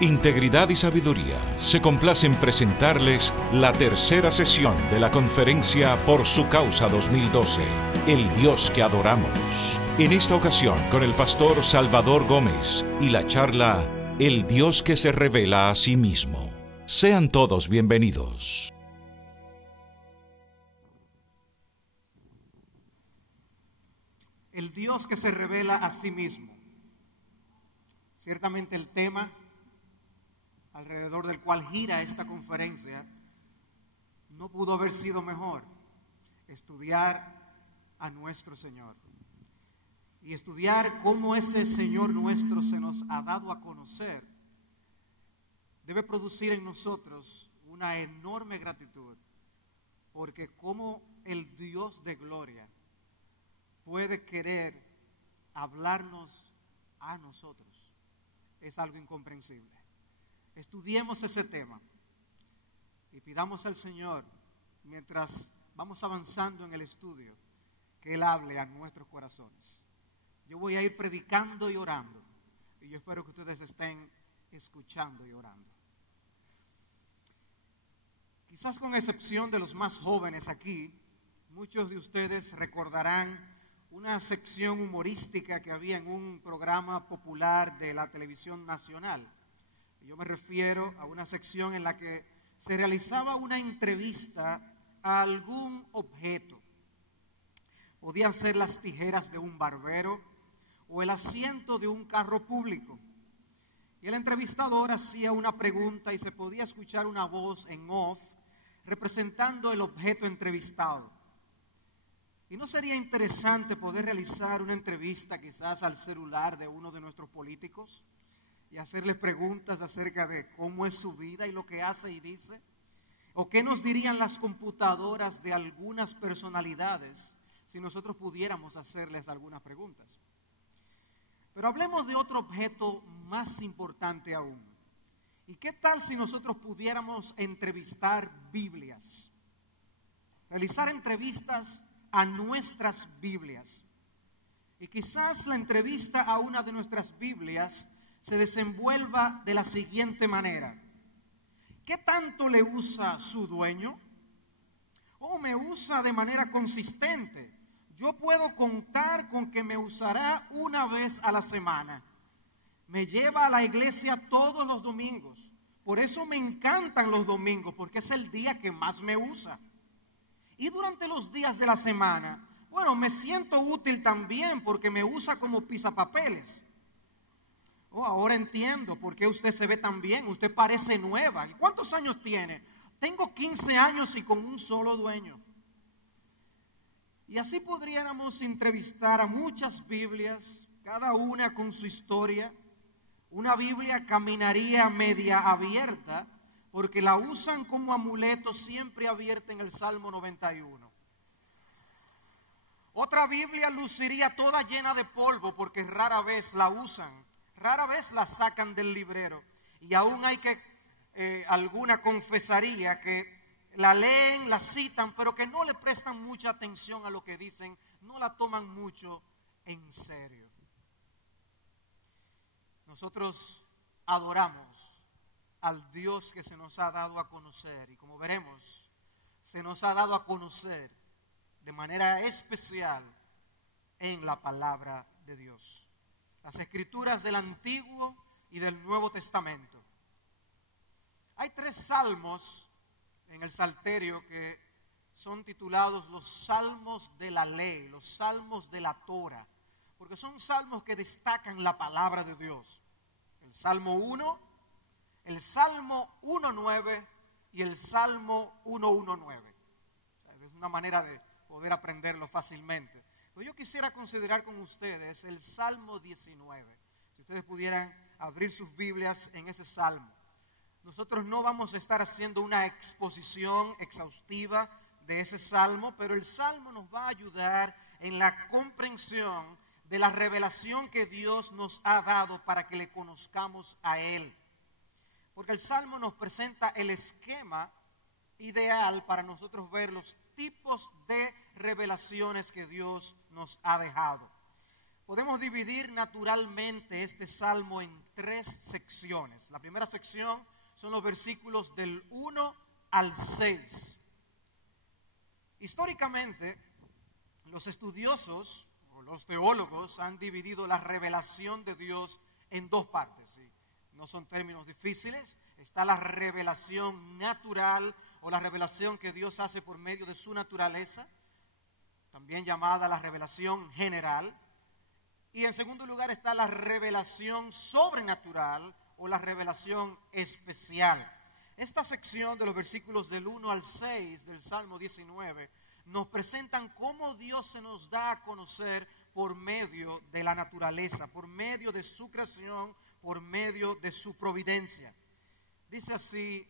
Integridad y Sabiduría se complace en presentarles la tercera sesión de la conferencia Por su Causa 2012, El Dios que adoramos. En esta ocasión con el pastor Salvador Gómez y la charla El Dios que se revela a sí mismo. Sean todos bienvenidos. El Dios que se revela a sí mismo. Ciertamente el tema alrededor del cual gira esta conferencia no pudo haber sido mejor: estudiar a nuestro Señor y estudiar cómo ese Señor nuestro se nos ha dado a conocer. Debe producir en nosotros una enorme gratitud, porque como el Dios de gloria puede querer hablarnos a nosotros es algo incomprensible. Estudiemos ese tema y pidamos al Señor, mientras vamos avanzando en el estudio, que Él hable a nuestros corazones. Yo voy a ir predicando y orando, y yo espero que ustedes estén escuchando y orando. Quizás con excepción de los más jóvenes aquí, muchos de ustedes recordarán una sección humorística que había en un programa popular de la televisión nacional. Yo me refiero a una sección en la que se realizaba una entrevista a algún objeto. Podían ser las tijeras de un barbero o el asiento de un carro público. Y el entrevistador hacía una pregunta y se podía escuchar una voz en off representando el objeto entrevistado. ¿Y no sería interesante poder realizar una entrevista quizás al celular de uno de nuestros políticos y hacerle preguntas acerca de cómo es su vida y lo que hace y dice? ¿O qué nos dirían las computadoras de algunas personalidades si nosotros pudiéramos hacerles algunas preguntas? Pero hablemos de otro objeto más importante aún. ¿Y qué tal si nosotros pudiéramos entrevistar Biblias? Realizar entrevistas a nuestras Biblias. Y quizás la entrevista a una de nuestras Biblias se desenvuelva de la siguiente manera: ¿qué tanto le usa su dueño? ¿O me usa de manera consistente? Yo puedo contar con que me usará una vez a la semana. Me lleva a la iglesia todos los domingos. Por eso me encantan los domingos, porque es el día que más me usa. Y durante los días de la semana, bueno, me siento útil también porque me usa como pisapapeles. Oh, ahora entiendo por qué usted se ve tan bien. Usted parece nueva. ¿Y cuántos años tiene? Tengo 15 años y con un solo dueño. Y así podríamos entrevistar a muchas Biblias, cada una con su historia. Una Biblia caminaría media abierta porque la usan como amuleto siempre abierta en el Salmo 91. Otra Biblia luciría toda llena de polvo porque rara vez la usan, rara vez la sacan del librero. Y aún hay alguna confesaría que la leen, la citan, pero que no le prestan mucha atención a lo que dicen, no la toman mucho en serio. Nosotros adoramos al Dios que se nos ha dado a conocer, y como veremos, se nos ha dado a conocer de manera especial en la palabra de Dios. Las escrituras del Antiguo y del Nuevo Testamento. Hay 3 salmos en el Salterio que son titulados los salmos de la ley, los salmos de la Torah, porque son salmos que destacan la palabra de Dios. El Salmo 1, el Salmo 1.9 y el Salmo 1.1.9. Es una manera de poder aprenderlo fácilmente. Pero yo quisiera considerar con ustedes el Salmo 19. Si ustedes pudieran abrir sus Biblias en ese Salmo. Nosotros no vamos a estar haciendo una exposición exhaustiva de ese Salmo, pero el Salmo nos va a ayudar en la comprensión de la revelación que Dios nos ha dado para que le conozcamos a Él. Porque el Salmo nos presenta el esquema ideal para nosotros ver los tipos de revelaciones que Dios nos ha dejado. podemos dividir naturalmente este salmo en 3 secciones. La primera sección son los versículos del 1 al 6. Históricamente, los estudiosos o los teólogos han dividido la revelación de Dios en 2 partes. ¿Sí? No son términos difíciles. Está la revelación natural o la revelación que Dios hace por medio de su naturaleza, también llamada la revelación general. Y en segundo lugar está la revelación sobrenatural o la revelación especial. Esta sección de los versículos del 1 al 6 del Salmo 19 nos presentan cómo Dios se nos da a conocer por medio de la naturaleza, por medio de su creación, por medio de su providencia. Dice así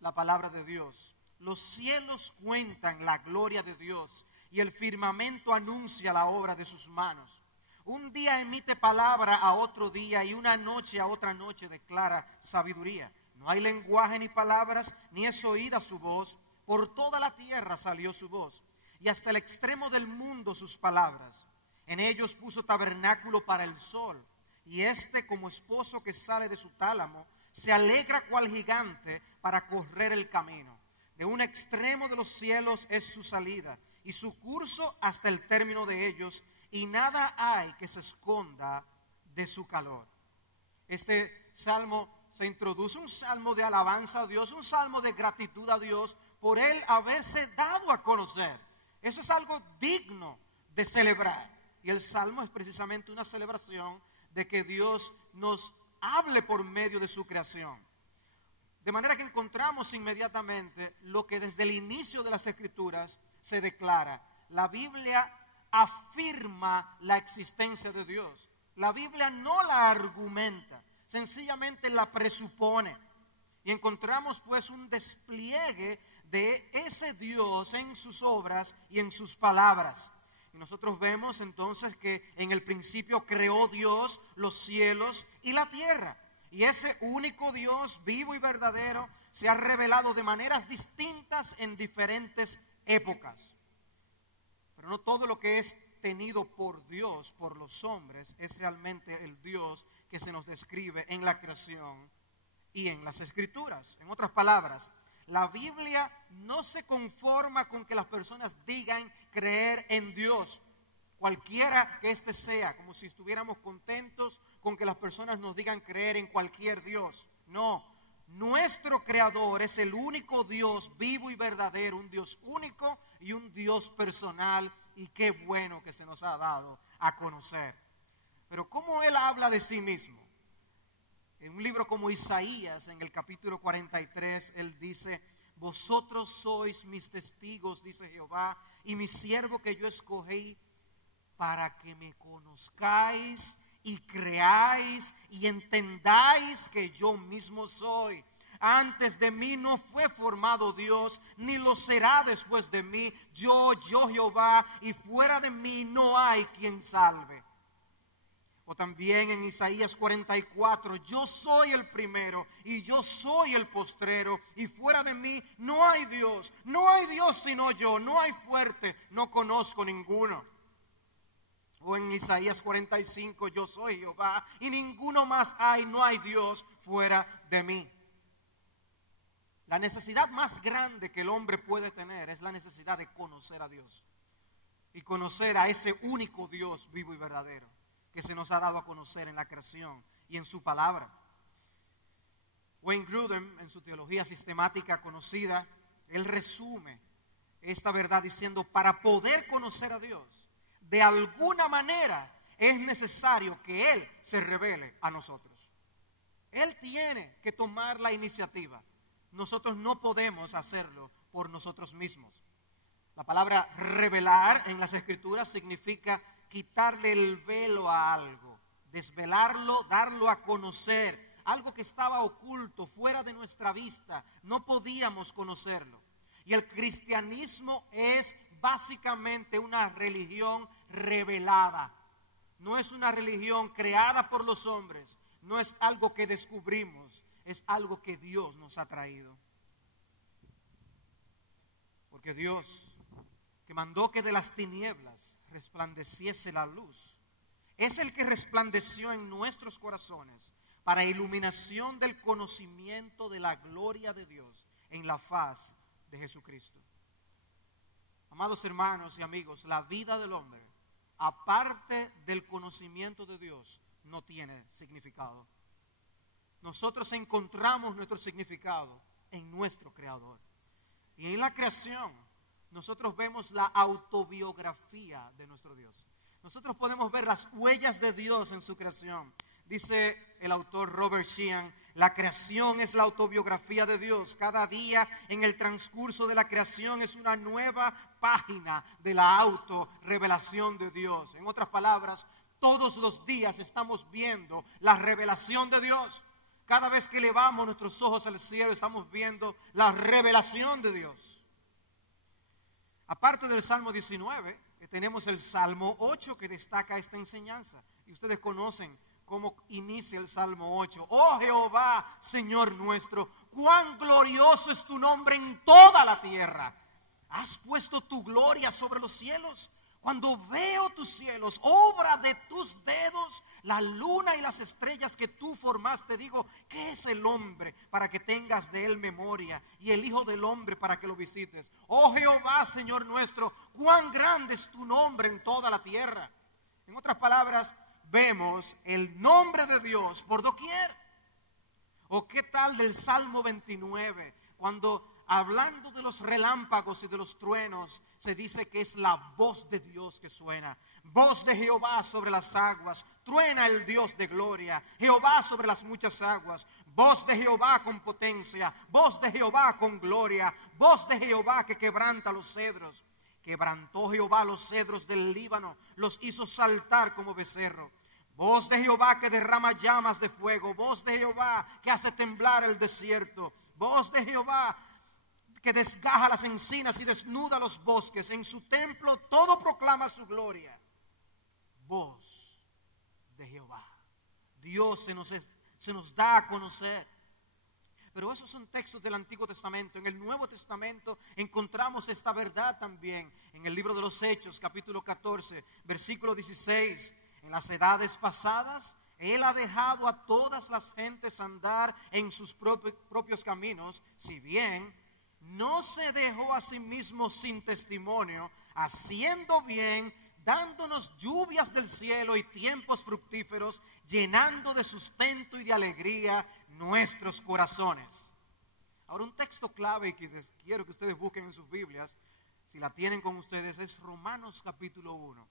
la palabra de Dios: los cielos cuentan la gloria de Dios y el firmamento anuncia la obra de sus manos. Un día emite palabra a otro día y una noche a otra noche declara sabiduría. No hay lenguaje ni palabras, ni es oída su voz. Por toda la tierra salió su voz, y hasta el extremo del mundo sus palabras. En ellos puso tabernáculo para el sol, y éste, como esposo que sale de su tálamo, se alegra cual gigante para correr el camino. De un extremo de los cielos es su salida, y su curso hasta el término de ellos, y nada hay que se esconda de su calor. Este salmo se introduce, un salmo de alabanza a Dios, un salmo de gratitud a Dios por Él haberse dado a conocer. Eso es algo digno de celebrar. Y el salmo es precisamente una celebración de que Dios nos hable por medio de su creación. De manera que encontramos inmediatamente lo que desde el inicio de las Escrituras se declara. La Biblia afirma la existencia de Dios. La Biblia no la argumenta, sencillamente la presupone. Y encontramos pues un despliegue de ese Dios en sus obras y en sus palabras. Y nosotros vemos entonces que en el principio creó Dios los cielos y la tierra. Y ese único Dios vivo y verdadero se ha revelado de maneras distintas en diferentes épocas. Pero no todo lo que es tenido por Dios, por los hombres, es realmente el Dios que se nos describe en la creación y en las Escrituras. En otras palabras, la Biblia no se conforma con que las personas digan creer en Dios, cualquiera que éste sea, como si estuviéramos contentos con que las personas nos digan creer en cualquier Dios. No, nuestro Creador es el único Dios vivo y verdadero, un Dios único y un Dios personal, y qué bueno que se nos ha dado a conocer. Pero ¿cómo Él habla de sí mismo? En un libro como Isaías, en el capítulo 43, Él dice: vosotros sois mis testigos, dice Jehová, y mi siervo que yo escogí, para que me conozcáis y creáis y entendáis que yo mismo soy. Antes de mí no fue formado Dios, ni lo será después de mí. Yo Jehová, y fuera de mí no hay quien salve. O también en Isaías 44, yo soy el primero y yo soy el postrero, y fuera de mí no hay Dios sino yo, no hay fuerte, no conozco ninguno. O en Isaías 45, yo soy Jehová y ninguno más hay, no hay Dios fuera de mí. La necesidad más grande que el hombre puede tener es la necesidad de conocer a Dios y conocer a ese único Dios vivo y verdadero que se nos ha dado a conocer en la creación y en su palabra. Wayne Grudem, en su teología sistemática conocida, él resume esta verdad diciendo: para poder conocer a Dios, de alguna manera es necesario que Él se revele a nosotros. Él tiene que tomar la iniciativa. Nosotros no podemos hacerlo por nosotros mismos. La palabra revelar en las Escrituras significa quitarle el velo a algo, desvelarlo, darlo a conocer, algo que estaba oculto, fuera de nuestra vista, no podíamos conocerlo. Y el cristianismo es básicamente una religión revelada. No es una religión creada por los hombres, no es algo que descubrimos, es algo que Dios nos ha traído. Porque Dios, que mandó que de las tinieblas resplandeciese la luz, es el que resplandeció en nuestros corazones para iluminación del conocimiento de la gloria de Dios en la faz de Jesucristo. Amados hermanos y amigos, la vida del hombre, aparte del conocimiento de Dios, no tiene significado. Nosotros encontramos nuestro significado en nuestro Creador. Y en la creación, nosotros vemos la autobiografía de nuestro Dios. Nosotros podemos ver las huellas de Dios en su creación. Dice el autor Robert Sheehan, la creación es la autobiografía de Dios. Cada día en el transcurso de la creación es una nueva página de la autorrevelación de Dios. En otras palabras, todos los días estamos viendo la revelación de Dios. Cada vez que elevamos nuestros ojos al cielo estamos viendo la revelación de Dios. Aparte del Salmo 19, tenemos el Salmo 8 que destaca esta enseñanza. Y ustedes conocen cómo inicia el Salmo 8. Oh Jehová, Señor nuestro, cuán glorioso es tu nombre en toda la tierra. Has puesto tu gloria sobre los cielos. Cuando veo tus cielos, obra de tus dedos, la luna y las estrellas que tú formaste, digo, ¿qué es el hombre para que tengas de él memoria? Y el hijo del hombre para que lo visites. Oh Jehová, Señor nuestro, cuán grande es tu nombre en toda la tierra. En otras palabras, vemos el nombre de Dios por doquier. ¿O qué tal del Salmo 29? Cuando hablando de los relámpagos y de los truenos, se dice que es la voz de Dios que suena. Voz de Jehová sobre las aguas, truena el Dios de gloria. Jehová sobre las muchas aguas, voz de Jehová con potencia, voz de Jehová con gloria, voz de Jehová que quebranta los cedros. Quebrantó Jehová los cedros del Líbano, los hizo saltar como becerro. Voz de Jehová que derrama llamas de fuego, voz de Jehová que hace temblar el desierto, voz de Jehová que desgaja las encinas y desnuda los bosques. En su templo todo proclama su gloria. Voz de Jehová. Dios se nos da a conocer. Pero esos son textos del Antiguo Testamento. En el Nuevo Testamento encontramos esta verdad también. En el libro de los Hechos, capítulo 14, versículo 16. En las edades pasadas, Él ha dejado a todas las gentes andar en sus propios caminos, si bien no se dejó a sí mismo sin testimonio, haciendo bien, dándonos lluvias del cielo y tiempos fructíferos, llenando de sustento y de alegría nuestros corazones. Ahora, un texto clave que quiero que ustedes busquen en sus Biblias, si la tienen con ustedes, es Romanos capítulo 1.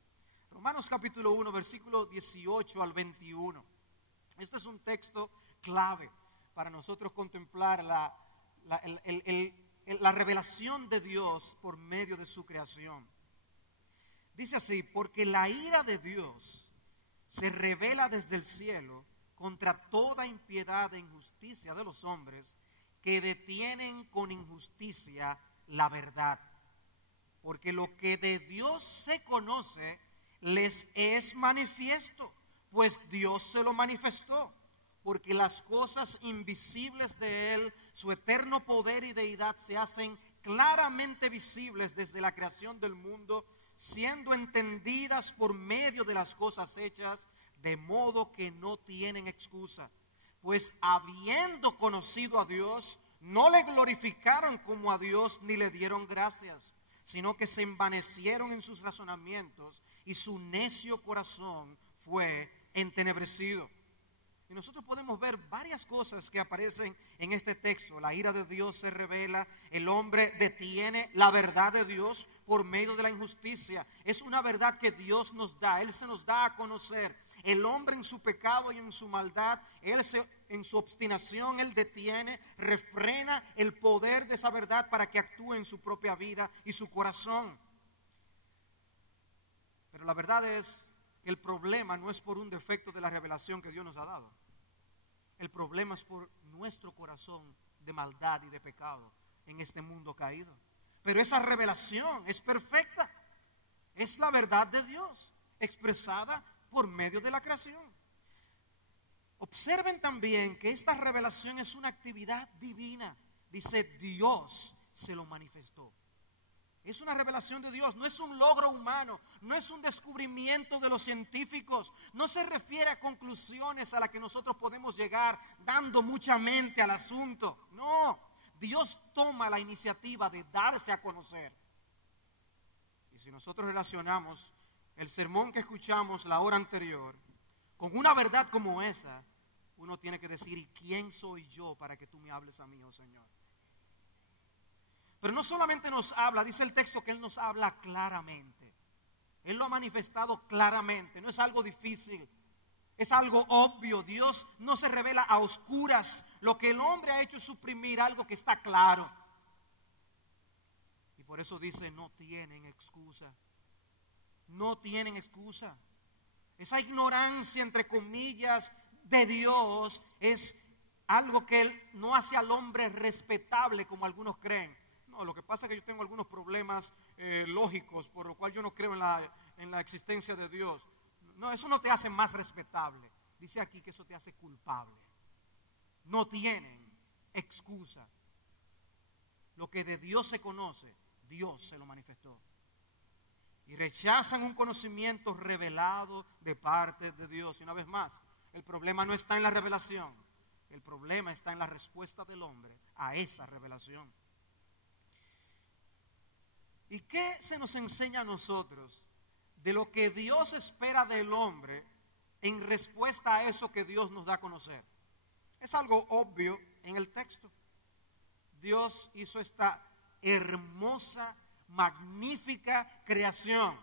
Romanos capítulo 1, versículo 18 al 21. Este es un texto clave para nosotros contemplar la revelación de Dios por medio de su creación. Dice así: porque la ira de Dios se revela desde el cielo contra toda impiedad e injusticia de los hombres que detienen con injusticia la verdad. Porque lo que de Dios se conoce les es manifiesto, pues Dios se lo manifestó. Porque las cosas invisibles de Él, su eterno poder y deidad, se hacen claramente visibles desde la creación del mundo, siendo entendidas por medio de las cosas hechas, de modo que no tienen excusa. Pues habiendo conocido a Dios, no le glorificaron como a Dios ni le dieron gracias, sino que se envanecieron en sus razonamientos y su necio corazón fue entenebrecido. Y nosotros podemos ver varias cosas que aparecen en este texto. La ira de Dios se revela, el hombre detiene la verdad de Dios por medio de la injusticia. Es una verdad que Dios nos da, Él se nos da a conocer. El hombre en su pecado y en su maldad, en su obstinación, Él detiene, refrena el poder de esa verdad para que actúe en su propia vida y su corazón. Pero la verdad es que el problema no es por un defecto de la revelación que Dios nos ha dado. El problema es por nuestro corazón de maldad y de pecado en este mundo caído. Pero esa revelación es perfecta. Es la verdad de Dios expresada por medio de la creación. Observen también que esta revelación es una actividad divina. Dice, Dios se lo manifestó. Es una revelación de Dios, no es un logro humano, no es un descubrimiento de los científicos, no se refiere a conclusiones a las que nosotros podemos llegar dando mucha mente al asunto. No, Dios toma la iniciativa de darse a conocer. Y si nosotros relacionamos el sermón que escuchamos la hora anterior con una verdad como esa, uno tiene que decir, ¿y quién soy yo para que tú me hables a mí, oh Señor? Pero no solamente nos habla, dice el texto que Él nos habla claramente. Él lo ha manifestado claramente, no es algo difícil, es algo obvio. Dios no se revela a oscuras. Lo que el hombre ha hecho es suprimir algo que está claro. Y por eso dice, no tienen excusa. No tienen excusa. Esa ignorancia, entre comillas, de Dios es algo que Él no hace al hombre respetable como algunos creen. No, lo que pasa es que yo tengo algunos problemas lógicos, por lo cual yo no creo en la existencia de Dios. No, eso no te hace más respetable. Dice aquí que eso te hace culpable. No tienen excusa. Lo que de Dios se conoce, Dios se lo manifestó. Y rechazan un conocimiento revelado de parte de Dios. Y una vez más, el problema no está en la revelación. El problema está en la respuesta del hombre a esa revelación. ¿Y qué se nos enseña a nosotros de lo que Dios espera del hombre en respuesta a eso que Dios nos da a conocer? Es algo obvio en el texto. Dios hizo esta hermosa, magnífica creación.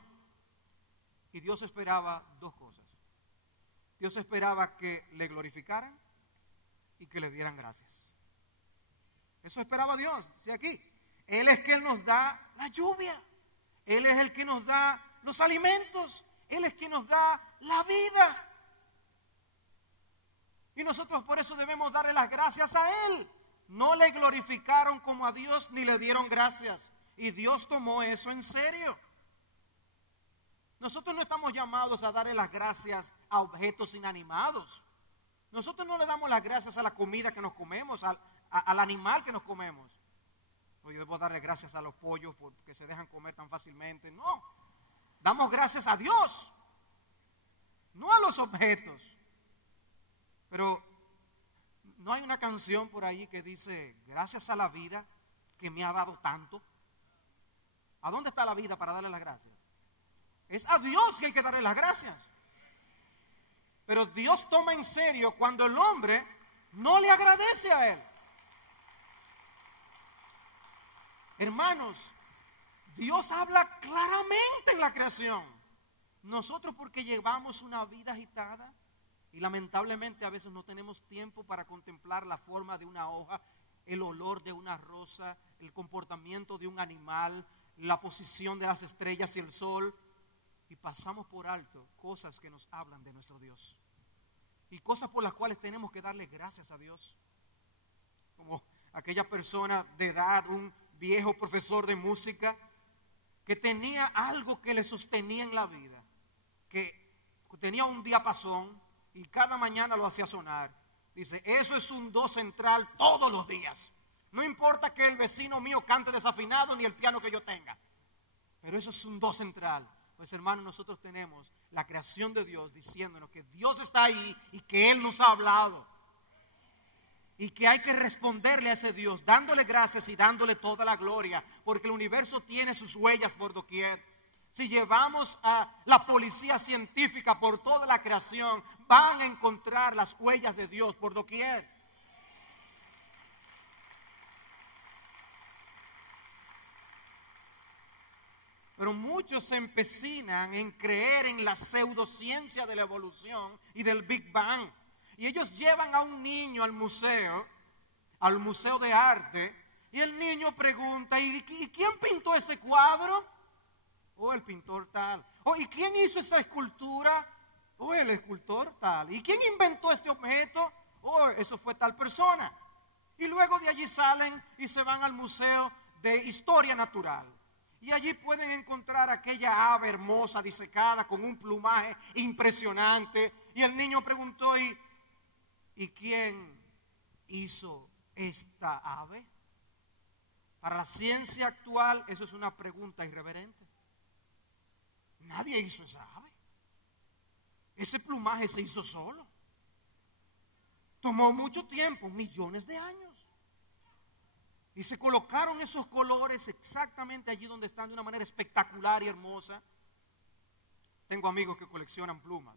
Y Dios esperaba dos cosas. Dios esperaba que le glorificaran y que le dieran gracias. Eso esperaba Dios. ¿Sí? Aquí Él es quien nos da la lluvia. Él es el que nos da los alimentos. Él es quien nos da la vida. Y nosotros por eso debemos darle las gracias a Él. No le glorificaron como a Dios ni le dieron gracias. Y Dios tomó eso en serio. Nosotros no estamos llamados a darle las gracias a objetos inanimados. Nosotros no le damos las gracias a la comida que nos comemos, al animal que nos comemos. Yo debo darle gracias a los pollos porque se dejan comer tan fácilmente. No, damos gracias a Dios, no a los objetos. Pero no hay una canción por ahí que dice, gracias a la vida que me ha dado tanto. ¿A dónde está la vida para darle las gracias? Es a Dios que hay que darle las gracias. Pero Dios toma en serio cuando el hombre no le agradece a Él. Hermanos, Dios habla claramente en la creación. Nosotros porque llevamos una vida agitada y lamentablemente a veces no tenemos tiempo para contemplar la forma de una hoja, el olor de una rosa, el comportamiento de un animal, la posición de las estrellas y el sol, y pasamos por alto cosas que nos hablan de nuestro Dios y cosas por las cuales tenemos que darle gracias a Dios. Como aquella persona de edad, un viejo profesor de música que tenía algo que le sostenía en la vida, que tenía un diapasón y cada mañana lo hacía sonar. Dice, eso es un do central todos los días. No importa que el vecino mío cante desafinado ni el piano que yo tenga, pero eso es un do central. Pues hermanos, nosotros tenemos la creación de Dios diciéndonos que Dios está ahí y que Él nos ha hablado. Y que hay que responderle a ese Dios, dándole gracias y dándole toda la gloria, porque el universo tiene sus huellas por doquier. Si llevamos a la policía científica por toda la creación, van a encontrar las huellas de Dios por doquier. Pero muchos se empecinan en creer en la pseudociencia de la evolución y del Big Bang. Y ellos llevan a un niño al museo de arte, y el niño pregunta, ¿y quién pintó ese cuadro? Oh, el pintor tal. Oh, ¿y quién hizo esa escultura? Oh, el escultor tal. ¿Y quién inventó este objeto? Oh, eso fue tal persona. Y luego de allí salen y se van al Museo de Historia Natural. Y allí pueden encontrar aquella ave hermosa, disecada, con un plumaje impresionante. Y el niño preguntó, ¿y quién hizo esta ave? Para la ciencia actual, eso es una pregunta irreverente. Nadie hizo esa ave. Ese plumaje se hizo solo. Tomó mucho tiempo, millones de años. Y se colocaron esos colores exactamente allí donde están de una manera espectacular y hermosa. Tengo amigos que coleccionan plumas.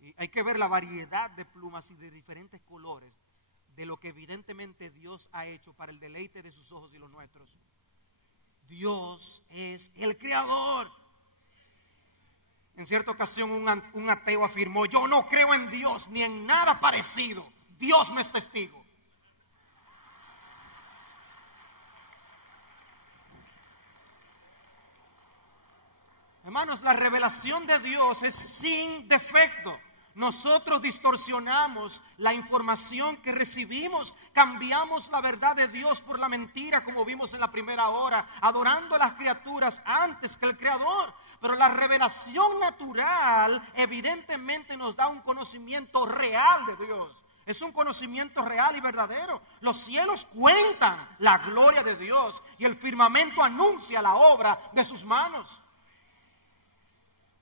Y hay que ver la variedad de plumas y de diferentes colores de lo que evidentemente Dios ha hecho para el deleite de sus ojos y los nuestros. Dios es el creador. En cierta ocasión un ateo afirmó: yo no creo en Dios ni en nada parecido. Dios me es testigo. Hermanos, la revelación de Dios es sin defecto. Nosotros distorsionamos la información que recibimos, cambiamos la verdad de Dios por la mentira, como vimos en la primera hora, adorando a las criaturas antes que el Creador. Pero la revelación natural evidentemente nos da un conocimiento real de Dios. Es un conocimiento real y verdadero. Los cielos cuentan la gloria de Dios y el firmamento anuncia la obra de sus manos.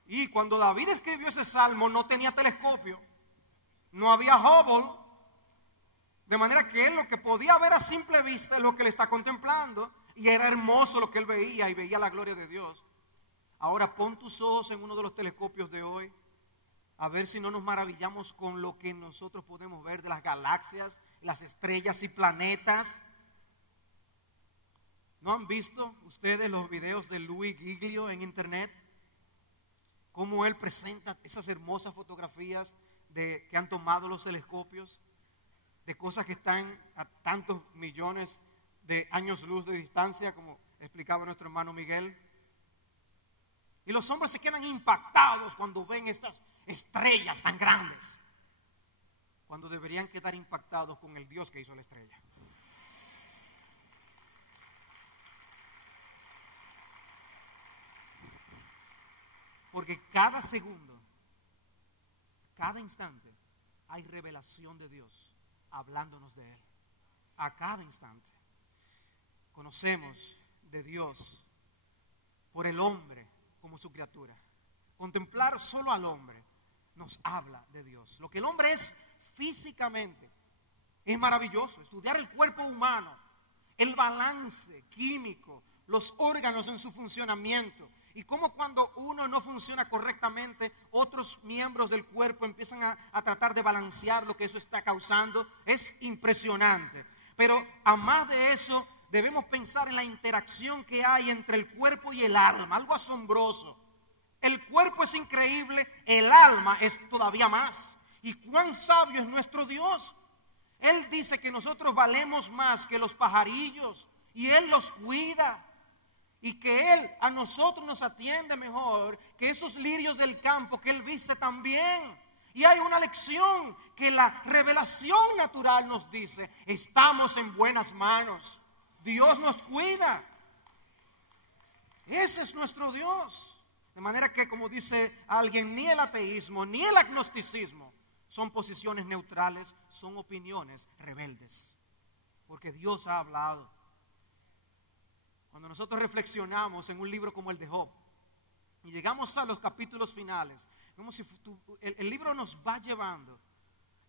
Y cuando David escribió ese salmo no tenía telescopio, no había Hubble, de manera que él lo que podía ver a simple vista es lo que él está contemplando, y era hermoso lo que él veía, y veía la gloria de Dios. Ahora pon tus ojos en uno de los telescopios de hoy, a ver si no nos maravillamos con lo que nosotros podemos ver de las galaxias, las estrellas y planetas. ¿No han visto ustedes los videos de Louis Giglio en internet? Cómo él presenta esas hermosas fotografías que han tomado los telescopios, de cosas que están a tantos millones de años luz de distancia, como explicaba nuestro hermano Miguel. Y los hombres se quedan impactados cuando ven estas estrellas tan grandes, cuando deberían quedar impactados con el Dios que hizo la estrella. Porque cada segundo, cada instante, hay revelación de Dios hablándonos de Él. A cada instante. Conocemos de Dios por el hombre como su criatura. Contemplar solo al hombre nos habla de Dios. Lo que el hombre es físicamente es maravilloso. Estudiar el cuerpo humano, el balance químico, los órganos en su funcionamiento. Y cómo cuando uno no funciona correctamente, otros miembros del cuerpo empiezan a tratar de balancear lo que eso está causando. Es impresionante. Pero a más de eso, debemos pensar en la interacción que hay entre el cuerpo y el alma. Algo asombroso. El cuerpo es increíble, el alma es todavía más. Y cuán sabio es nuestro Dios. Él dice que nosotros valemos más que los pajarillos y Él los cuida. Y que Él a nosotros nos atiende mejor que esos lirios del campo que Él viste también. Y hay una lección que la revelación natural nos dice: estamos en buenas manos. Dios nos cuida. Ese es nuestro Dios. De manera que, como dice alguien, ni el ateísmo ni el agnosticismo son posiciones neutrales, son opiniones rebeldes. Porque Dios ha hablado. Cuando nosotros reflexionamos en un libro como el de Job y llegamos a los capítulos finales, como si el libro nos va llevando.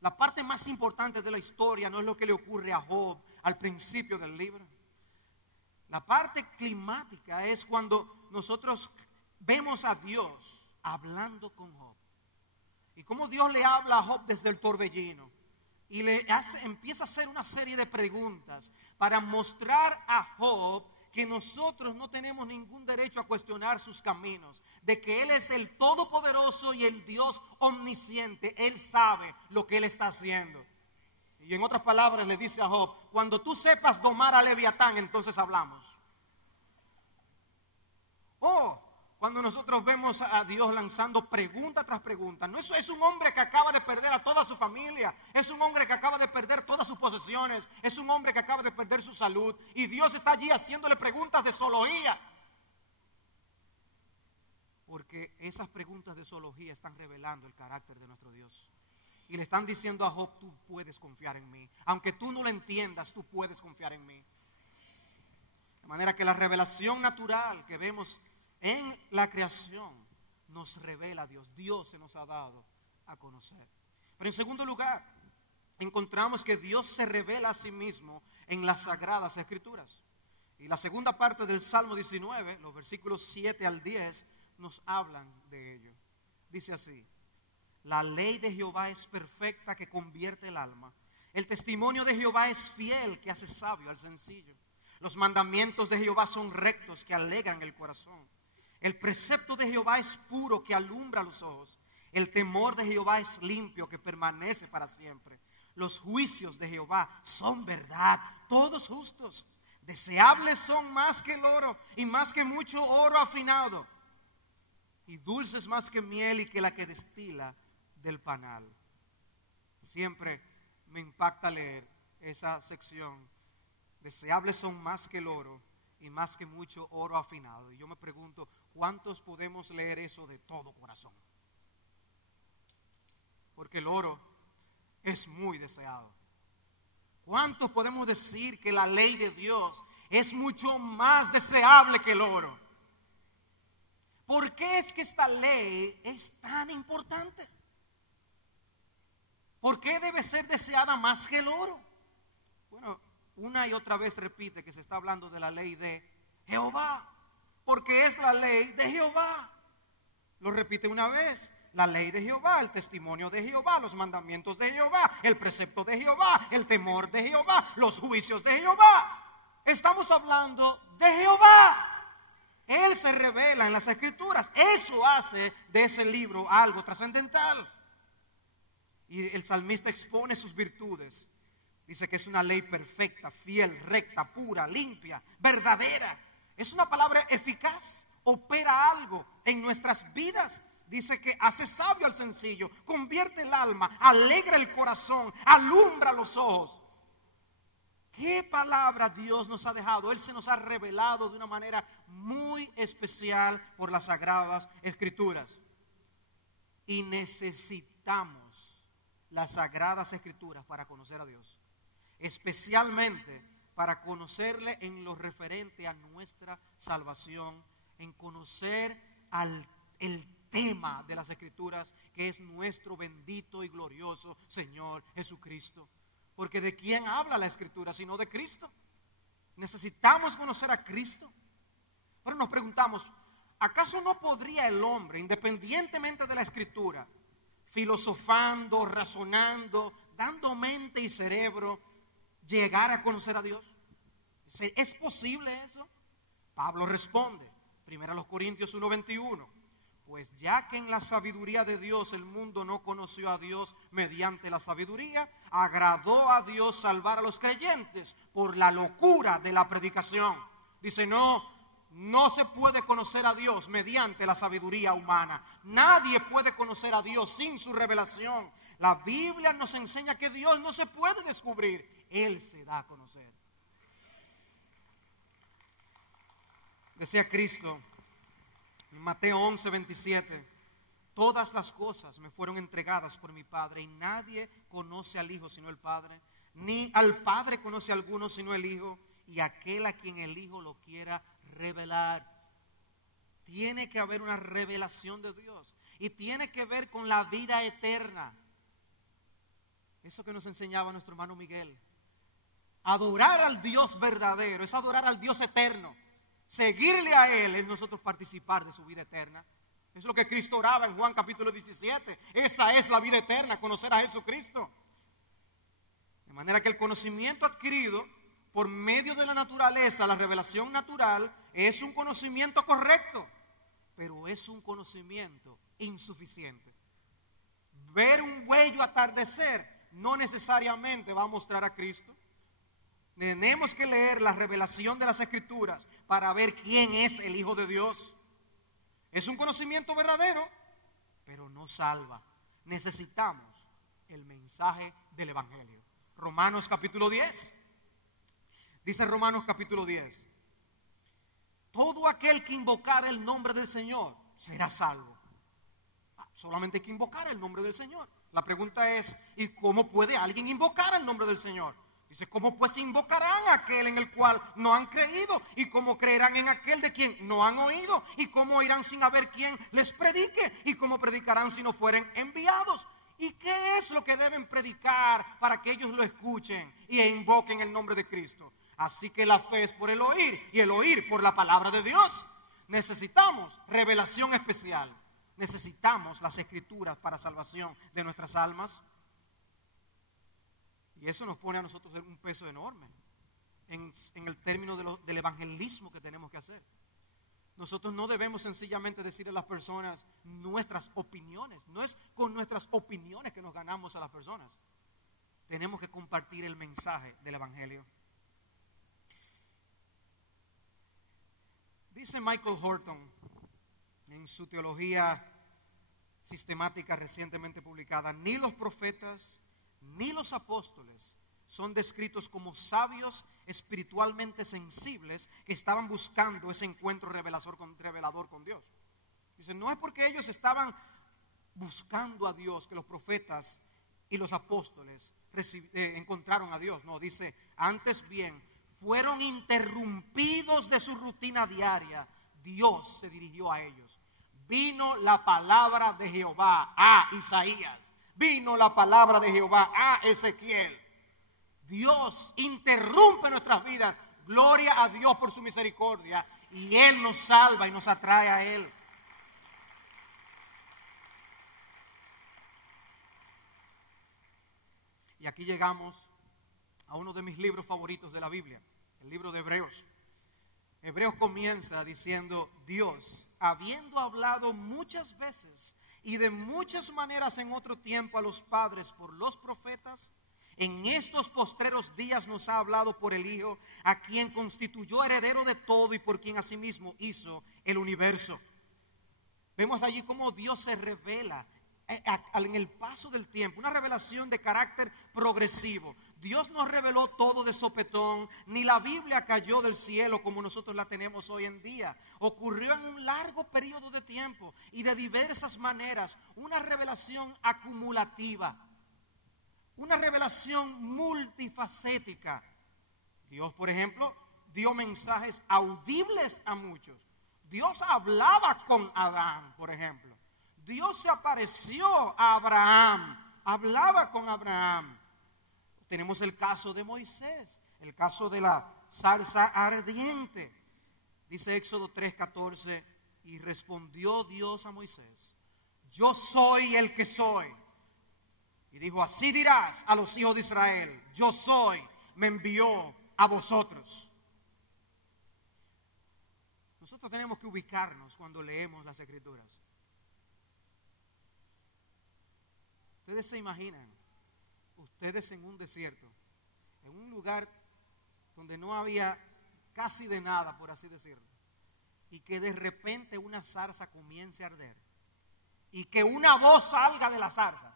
La parte más importante de la historia no es lo que le ocurre a Job al principio del libro. La parte climática es cuando nosotros vemos a Dios hablando con Job. Y cómo Dios le habla a Job desde el torbellino. Y empieza a hacer una serie de preguntas para mostrar a Job que nosotros no tenemos ningún derecho a cuestionar sus caminos, de que Él es el Todopoderoso y el Dios omnisciente. Él sabe lo que Él está haciendo. Y en otras palabras le dice a Job: cuando tú sepas domar a Leviatán, entonces hablamos. Cuando nosotros vemos a Dios lanzando pregunta tras pregunta. No, es un hombre que acaba de perder a toda su familia. Es un hombre que acaba de perder todas sus posesiones. Es un hombre que acaba de perder su salud. Y Dios está allí haciéndole preguntas de zoología. Porque esas preguntas de zoología están revelando el carácter de nuestro Dios. Y le están diciendo a Job: tú puedes confiar en mí. Aunque tú no lo entiendas, tú puedes confiar en mí. manera que la revelación natural que vemos en la creación nos revela a Dios. Dios se nos ha dado a conocer. Pero en segundo lugar, encontramos que Dios se revela a sí mismo en las Sagradas Escrituras. Y la segunda parte del Salmo 19, los versículos 7 al 10, nos hablan de ello. Dice así: la ley de Jehová es perfecta, que convierte el alma. El testimonio de Jehová es fiel, que hace sabio al sencillo. Los mandamientos de Jehová son rectos, que alegran el corazón. El precepto de Jehová es puro, que alumbra los ojos. El temor de Jehová es limpio, que permanece para siempre. Los juicios de Jehová son verdad, todos justos. Deseables son más que el oro, y más que mucho oro afinado, y dulces más que miel, y que la que destila del panal. Siempre me impacta leer esa sección. Deseables son más que el oro, y más que mucho oro afinado. Y yo me pregunto, ¿cuántos podemos leer eso de todo corazón? Porque el oro es muy deseado. ¿Cuántos podemos decir que la ley de Dios es mucho más deseable que el oro? ¿Por qué es que esta ley es tan importante? ¿Por qué debe ser deseada más que el oro? Bueno, una y otra vez repite que se está hablando de la ley de Jehová, porque es la ley de Jehová. Lo repite una vez: la ley de Jehová, el testimonio de Jehová, los mandamientos de Jehová, el precepto de Jehová, el temor de Jehová, los juicios de Jehová. Estamos hablando de Jehová. Él se revela en las Escrituras. Eso hace de ese libro algo trascendental. Y el salmista expone sus virtudes. Dice que es una ley perfecta, fiel, recta, pura, limpia, verdadera. Es una palabra eficaz. Opera algo en nuestras vidas. Dice que hace sabio al sencillo, convierte el alma, alegra el corazón, alumbra los ojos. ¿Qué palabra Dios nos ha dejado? Él se nos ha revelado de una manera muy especial por las Sagradas Escrituras. Y necesitamos las Sagradas Escrituras para conocer a Dios. Especialmente para conocerle en lo referente a nuestra salvación, en conocer el tema de las Escrituras, que es nuestro bendito y glorioso Señor Jesucristo. Porque ¿de quién habla la Escritura sino de Cristo? Necesitamos conocer a Cristo. Pero nos preguntamos, ¿acaso no podría el hombre, independientemente de la Escritura, filosofando, razonando, dando mente y cerebro, llegar a conocer a Dios? ¿Es posible eso? Pablo responde, 1 Corintios 1:21. Pues ya que en la sabiduría de Dios el mundo no conoció a Dios mediante la sabiduría, agradó a Dios salvar a los creyentes por la locura de la predicación. Dice, no se puede conocer a Dios mediante la sabiduría humana. Nadie puede conocer a Dios sin su revelación. La Biblia nos enseña que Dios no se puede descubrir, Él se da a conocer. Decía Cristo en Mateo 11:27, todas las cosas me fueron entregadas por mi Padre, y nadie conoce al Hijo sino el Padre, ni al Padre conoce a alguno sino el Hijo, y aquel a quien el Hijo lo quiera revelar. Tiene que haber una revelación de Dios, y tiene que ver con la vida eterna. Eso que nos enseñaba nuestro hermano Miguel. Adorar al Dios verdadero es adorar al Dios eterno. Seguirle a Él es nosotros participar de su vida eterna. Es lo que Cristo oraba en Juan capítulo 17. Esa es la vida eterna, conocer a Jesucristo. De manera que el conocimiento adquirido por medio de la naturaleza, la revelación natural, es un conocimiento correcto, pero es un conocimiento insuficiente. Ver un bello atardecer no necesariamente va a mostrar a Cristo. Tenemos que leer la revelación de las Escrituras para ver quién es el Hijo de Dios. Es un conocimiento verdadero, pero no salva. Necesitamos el mensaje del Evangelio. Romanos capítulo 10. Dice Romanos capítulo 10. Todo aquel que invocar el nombre del Señor será salvo. Solamente hay que invocar el nombre del Señor. La pregunta es, ¿y cómo puede alguien invocar el nombre del Señor? Dice, ¿cómo pues invocarán a aquel en el cual no han creído? ¿Y cómo creerán en aquel de quien no han oído? ¿Y cómo irán sin haber quien les predique? ¿Y cómo predicarán si no fueren enviados? ¿Y qué es lo que deben predicar para que ellos lo escuchen y invoquen el nombre de Cristo? Así que la fe es por el oír y el oír por la palabra de Dios. Necesitamos revelación especial. Necesitamos las escrituras para salvación de nuestras almas. Y eso nos pone a nosotros un peso enorme en el término del evangelismo que tenemos que hacer. Nosotros no debemos sencillamente decirle a las personas nuestras opiniones. No es con nuestras opiniones que nos ganamos a las personas. Tenemos que compartir el mensaje del evangelio. Dice Michael Horton en su teología sistemática recientemente publicada, ni los profetas ni los apóstoles son descritos como sabios espiritualmente sensibles que estaban buscando ese encuentro revelador con Dios. Dice, no es porque ellos estaban buscando a Dios que los profetas y los apóstoles encontraron a Dios. No, dice, antes bien, fueron interrumpidos de su rutina diaria. Dios se dirigió a ellos. Vino la palabra de Jehová a Isaías. Vino la palabra de Jehová a Ezequiel. Dios interrumpe nuestras vidas. Gloria a Dios por su misericordia. Y Él nos salva y nos atrae a Él. Y aquí llegamos a uno de mis libros favoritos de la Biblia, el libro de Hebreos. Hebreos comienza diciendo, Dios, habiendo hablado muchas veces y de muchas maneras en otro tiempo a los padres por los profetas, en estos postreros días nos ha hablado por el Hijo, a quien constituyó heredero de todo y por quien asimismo hizo el universo. Vemos allí cómo Dios se revela en el paso del tiempo, una revelación de carácter progresivo. Dios no reveló todo de sopetón, ni la Biblia cayó del cielo como nosotros la tenemos hoy en día. Ocurrió en un largo periodo de tiempo y de diversas maneras, una revelación acumulativa, una revelación multifacética. Dios, por ejemplo, dio mensajes audibles a muchos. Dios hablaba con Adán, por ejemplo. Dios se apareció a Abraham, hablaba con Abraham. Tenemos el caso de Moisés, el caso de la zarza ardiente. Dice Éxodo 3:14, y respondió Dios a Moisés, yo soy el que soy. Y dijo, así dirás a los hijos de Israel, yo soy, me envió a vosotros. Nosotros tenemos que ubicarnos cuando leemos las Escrituras. Ustedes se imaginan, ustedes en un desierto, en un lugar donde no había casi de nada, por así decirlo, y que de repente una zarza comience a arder, y que una voz salga de la zarza.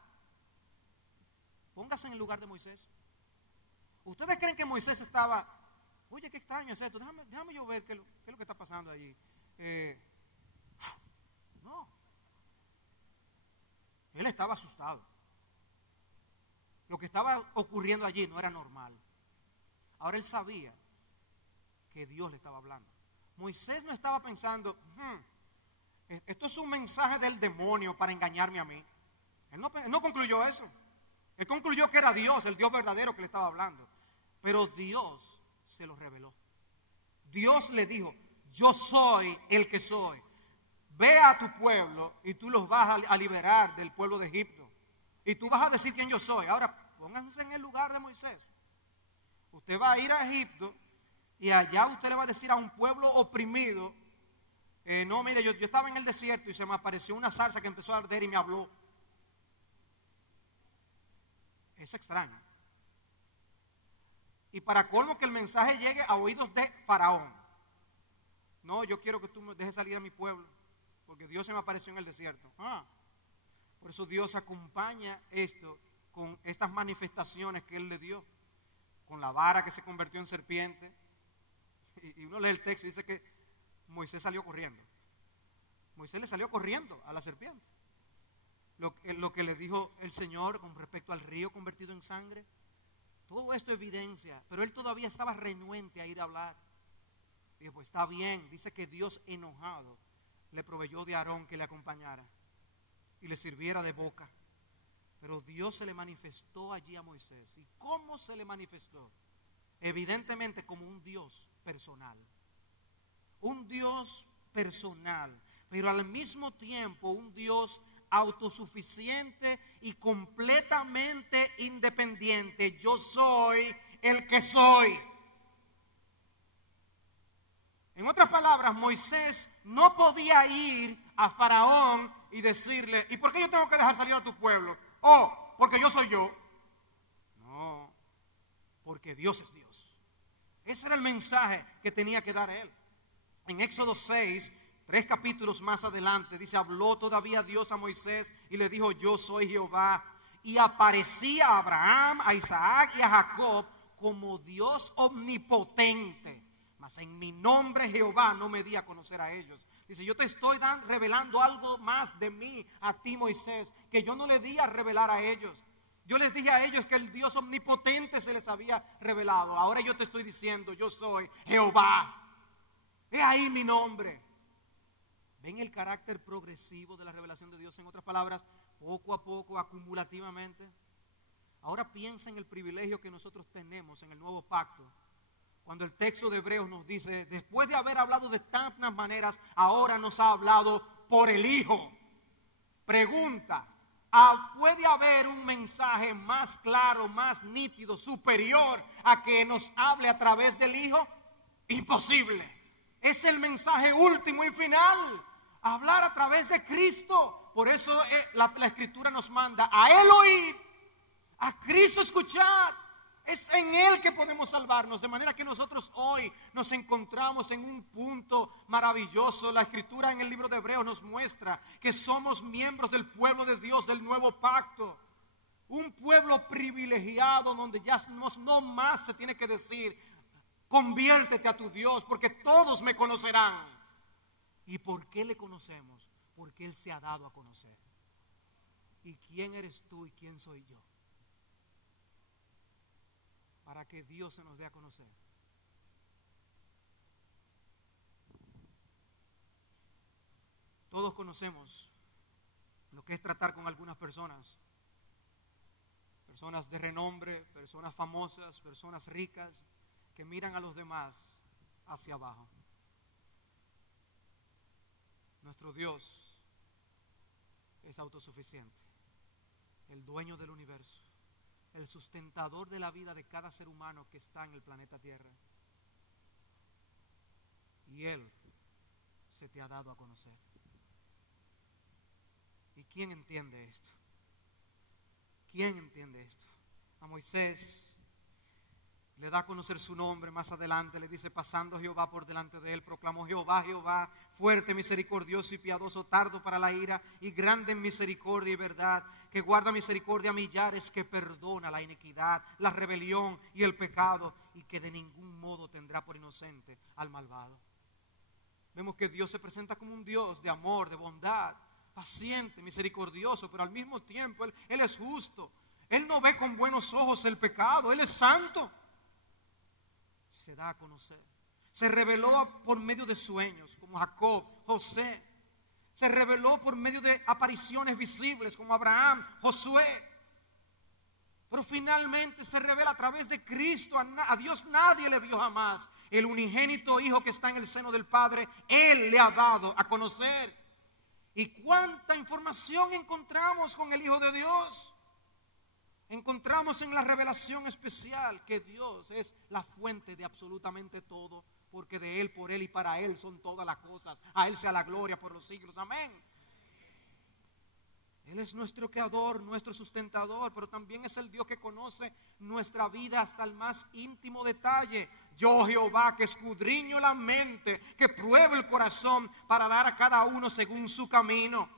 Póngase en el lugar de Moisés. ¿Ustedes creen que Moisés estaba, oye, qué extraño es esto, déjame yo ver qué es lo que está pasando allí? No. Él estaba asustado. Lo que estaba ocurriendo allí no era normal. Ahora él sabía que Dios le estaba hablando. Moisés no estaba pensando, esto es un mensaje del demonio para engañarme a mí. Él no concluyó eso. Él concluyó que era Dios, el Dios verdadero que le estaba hablando. Pero Dios se lo reveló. Dios le dijo, yo soy el que soy. Ve a tu pueblo y tú los vas a liberar del pueblo de Egipto. Y tú vas a decir quién yo soy. Ahora, pónganse en el lugar de Moisés. Usted va a ir a Egipto y allá usted le va a decir a un pueblo oprimido, no, mire, yo estaba en el desierto y se me apareció una zarza que empezó a arder y me habló. Es extraño. Y para colmo que el mensaje llegue a oídos de Faraón. No, yo quiero que tú me dejes salir a mi pueblo, porque Dios se me apareció en el desierto. Por eso Dios acompaña esto con estas manifestaciones que Él le dio, con la vara que se convirtió en serpiente. Y uno lee el texto y dice que Moisés salió corriendo. Moisés le salió corriendo a la serpiente. Lo que le dijo el Señor con respecto al río convertido en sangre. Todo esto evidencia, pero él todavía estaba renuente a ir a hablar. Dijo, pues está bien. Dice que Dios, enojado, le proveyó de Aarón que le acompañara y le sirviera de boca. Pero Dios se le manifestó allí a Moisés. ¿Y cómo se le manifestó? Evidentemente como un Dios personal. Un Dios personal, pero al mismo tiempo un Dios autosuficiente y completamente independiente. Yo soy el que soy. En otras palabras, Moisés no podía ir a Faraón y decirle, ¿y por qué yo tengo que dejar salir a tu pueblo? Oh, porque yo soy yo. No, porque Dios es Dios. Ese era el mensaje que tenía que dar él. En Éxodo 6, 3 capítulos más adelante, dice, habló todavía Dios a Moisés y le dijo, yo soy Jehová. Y aparecía a Abraham, a Isaac y a Jacob como Dios omnipotente. Mas en mi nombre Jehová no me di a conocer a ellos. Dice, yo te estoy revelando algo más de mí a ti, Moisés, que yo no le di a revelar a ellos. Yo les dije a ellos que el Dios omnipotente se les había revelado. Ahora yo te estoy diciendo, yo soy Jehová. He ahí mi nombre. ¿Ven el carácter progresivo de la revelación de Dios? En otras palabras, poco a poco, acumulativamente. Ahora piensa en el privilegio que nosotros tenemos en el nuevo pacto. Cuando el texto de Hebreos nos dice, después de haber hablado de tantas maneras, ahora nos ha hablado por el Hijo. Pregunta, ¿puede haber un mensaje más claro, más nítido, superior a que nos hable a través del Hijo? Imposible. Es el mensaje último y final. Hablar a través de Cristo. Por eso la Escritura nos manda a Él oír, a Cristo escuchar. Es en Él que podemos salvarnos. De manera que nosotros hoy nos encontramos en un punto maravilloso. La Escritura en el libro de Hebreos nos muestra que somos miembros del pueblo de Dios, del nuevo pacto. Un pueblo privilegiado donde ya no más se tiene que decir, conviértete a tu Dios, porque todos me conocerán. ¿Y por qué le conocemos? Porque Él se ha dado a conocer. ¿Y quién eres tú y quién soy yo? Para que Dios se nos dé a conocer. Todos conocemos lo que es tratar con algunas personas. Personas de renombre, personas famosas, personas ricas, que miran a los demás hacia abajo. Nuestro Dios es autosuficiente, el dueño del universo, el sustentador de la vida de cada ser humano que está en el planeta Tierra. Y Él se te ha dado a conocer. ¿Y quién entiende esto? ¿Quién entiende esto? A Moisés le da a conocer su nombre. Más adelante le dice, pasando Jehová por delante de él, proclamó Jehová, Jehová, fuerte, misericordioso y piadoso, tardo para la ira y grande en misericordia y verdad, que guarda misericordia a millares, que perdona la iniquidad, la rebelión y el pecado, y que de ningún modo tendrá por inocente al malvado. Vemos que Dios se presenta como un Dios de amor, de bondad, paciente, misericordioso, pero al mismo tiempo Él es justo. Él no ve con buenos ojos el pecado, Él es santo. Se da a conocer. Se reveló por medio de sueños, como Jacob, José. Se reveló por medio de apariciones visibles, como Abraham, Josué. Pero finalmente se revela a través de Cristo. A Dios nadie le vio jamás. El unigénito Hijo que está en el seno del Padre, Él le ha dado a conocer. ¿Y cuánta información encontramos con el Hijo de Dios? Encontramos en la revelación especial que Dios es la fuente de absolutamente todo, porque de Él, por Él y para Él son todas las cosas. A Él sea la gloria por los siglos. Amén. Él es nuestro creador, nuestro sustentador, pero también es el Dios que conoce nuestra vida hasta el más íntimo detalle. Yo, Jehová, que escudriño la mente, que pruebo el corazón para dar a cada uno según su camino.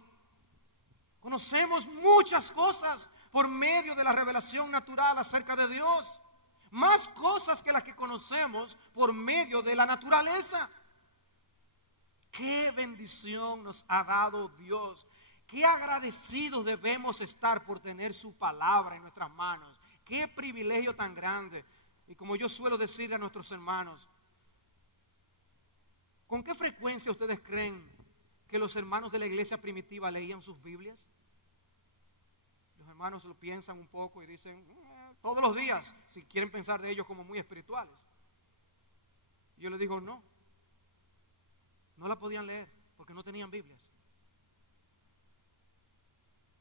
Conocemos muchas cosas por medio de la revelación natural acerca de Dios. Más cosas que las que conocemos por medio de la naturaleza. Qué bendición nos ha dado Dios. Qué agradecidos debemos estar por tener su palabra en nuestras manos. Qué privilegio tan grande. Y como yo suelo decirle a nuestros hermanos, ¿con qué frecuencia ustedes creen que los hermanos de la iglesia primitiva leían sus Biblias? Los hermanos lo piensan un poco y dicen, todos los días, si quieren pensar de ellos como muy espirituales. Y yo les digo, no la podían leer porque no tenían Biblias.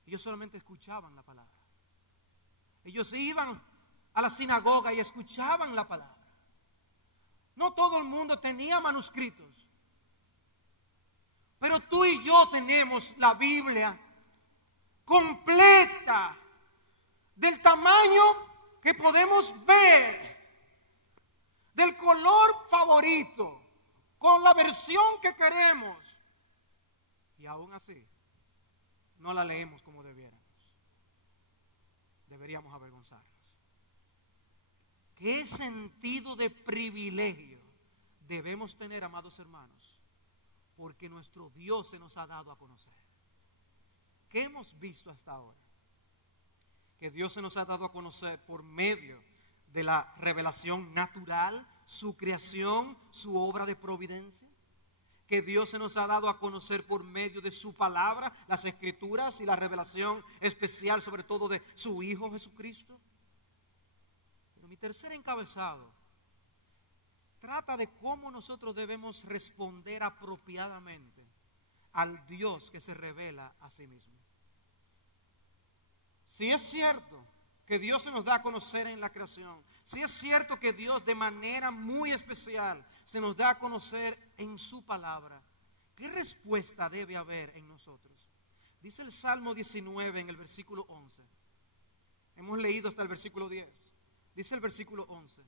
Ellos solamente escuchaban la palabra. Ellos iban a la sinagoga y escuchaban la palabra. No todo el mundo tenía manuscritos. Pero tú y yo tenemos la Biblia completa, del tamaño que podemos ver, del color favorito, con la versión que queremos. Y aún así, no la leemos como debiéramos. Deberíamos avergonzarnos. ¿Qué sentido de privilegio debemos tener, amados hermanos? Porque nuestro Dios se nos ha dado a conocer. ¿Qué hemos visto hasta ahora? Que Dios se nos ha dado a conocer por medio de la revelación natural, su creación, su obra de providencia. Que Dios se nos ha dado a conocer por medio de su palabra, las escrituras y la revelación especial sobre todo de su Hijo Jesucristo. Pero mi tercer encabezado trata de cómo nosotros debemos responder apropiadamente al Dios que se revela a sí mismo. Si es cierto que Dios se nos da a conocer en la creación, si es cierto que Dios de manera muy especial se nos da a conocer en su palabra, ¿qué respuesta debe haber en nosotros? Dice el Salmo 19 en el versículo 11. Hemos leído hasta el versículo 10. Dice el versículo 11: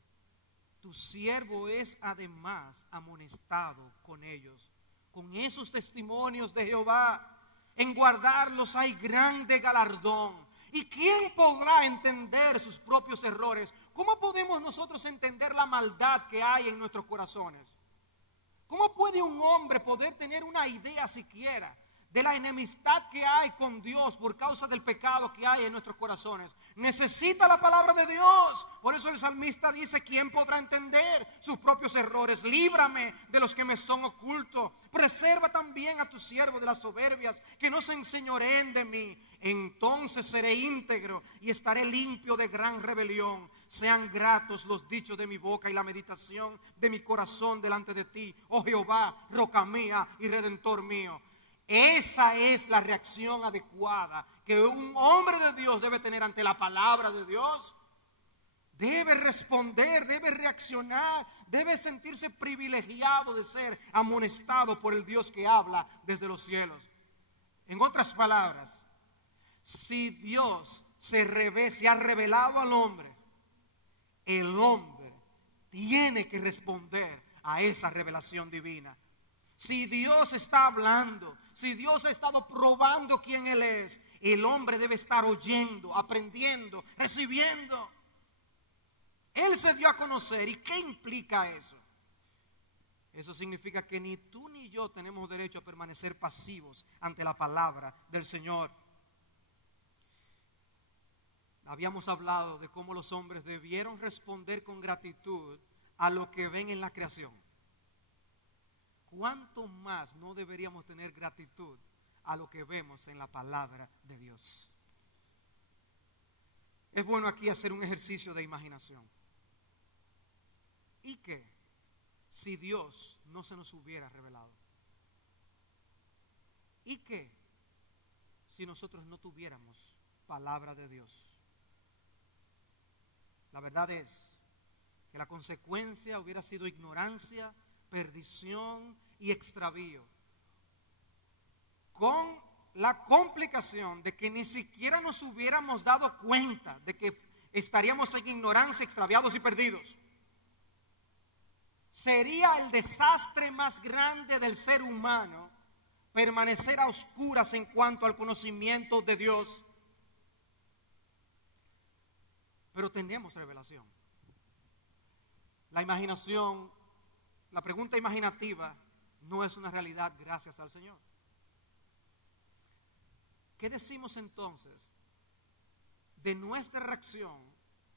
tu siervo es además amonestado con ellos, con esos testimonios de Jehová. En guardarlos hay grande galardón. ¿Y quién podrá entender sus propios errores? ¿Cómo podemos nosotros entender la maldad que hay en nuestros corazones? ¿Cómo puede un hombre poder tener una idea siquiera de la enemistad que hay con Dios por causa del pecado que hay en nuestros corazones? Necesita la palabra de Dios. Por eso el salmista dice: ¿quién podrá entender sus propios errores? Líbrame de los que me son ocultos. Preserva también a tu siervo de las soberbias, que no se enseñoreen de mí. Entonces seré íntegro y estaré limpio de gran rebelión. Sean gratos los dichos de mi boca y la meditación de mi corazón delante de ti, oh Jehová, roca mía y redentor mío. Esa es la reacción adecuada que un hombre de Dios debe tener ante la palabra de Dios. Debe responder, debe reaccionar, debe sentirse privilegiado de ser amonestado por el Dios que habla desde los cielos. En otras palabras, si Dios se ha revelado al hombre, el hombre tiene que responder a esa revelación divina. Si Dios está hablando, si Dios ha estado probando quién Él es, el hombre debe estar oyendo, aprendiendo, recibiendo. Él se dio a conocer. ¿Y qué implica eso? Eso significa que ni tú ni yo tenemos derecho a permanecer pasivos ante la palabra del Señor. Habíamos hablado de cómo los hombres debieron responder con gratitud a lo que ven en la creación. ¿Cuánto más no deberíamos tener gratitud a lo que vemos en la palabra de Dios? Es bueno aquí hacer un ejercicio de imaginación. ¿Y qué si Dios no se nos hubiera revelado? ¿Y qué si nosotros no tuviéramos palabra de Dios? La verdad es que la consecuencia hubiera sido ignorancia, perdición y extravío, con la complicación de que ni siquiera nos hubiéramos dado cuenta de que estaríamos en ignorancia, extraviados y perdidos. Sería el desastre más grande del ser humano permanecer a oscuras en cuanto al conocimiento de Dios. Pero tenemos revelación. La imaginación, la pregunta imaginativa no es una realidad gracias al Señor. ¿Qué decimos entonces de nuestra reacción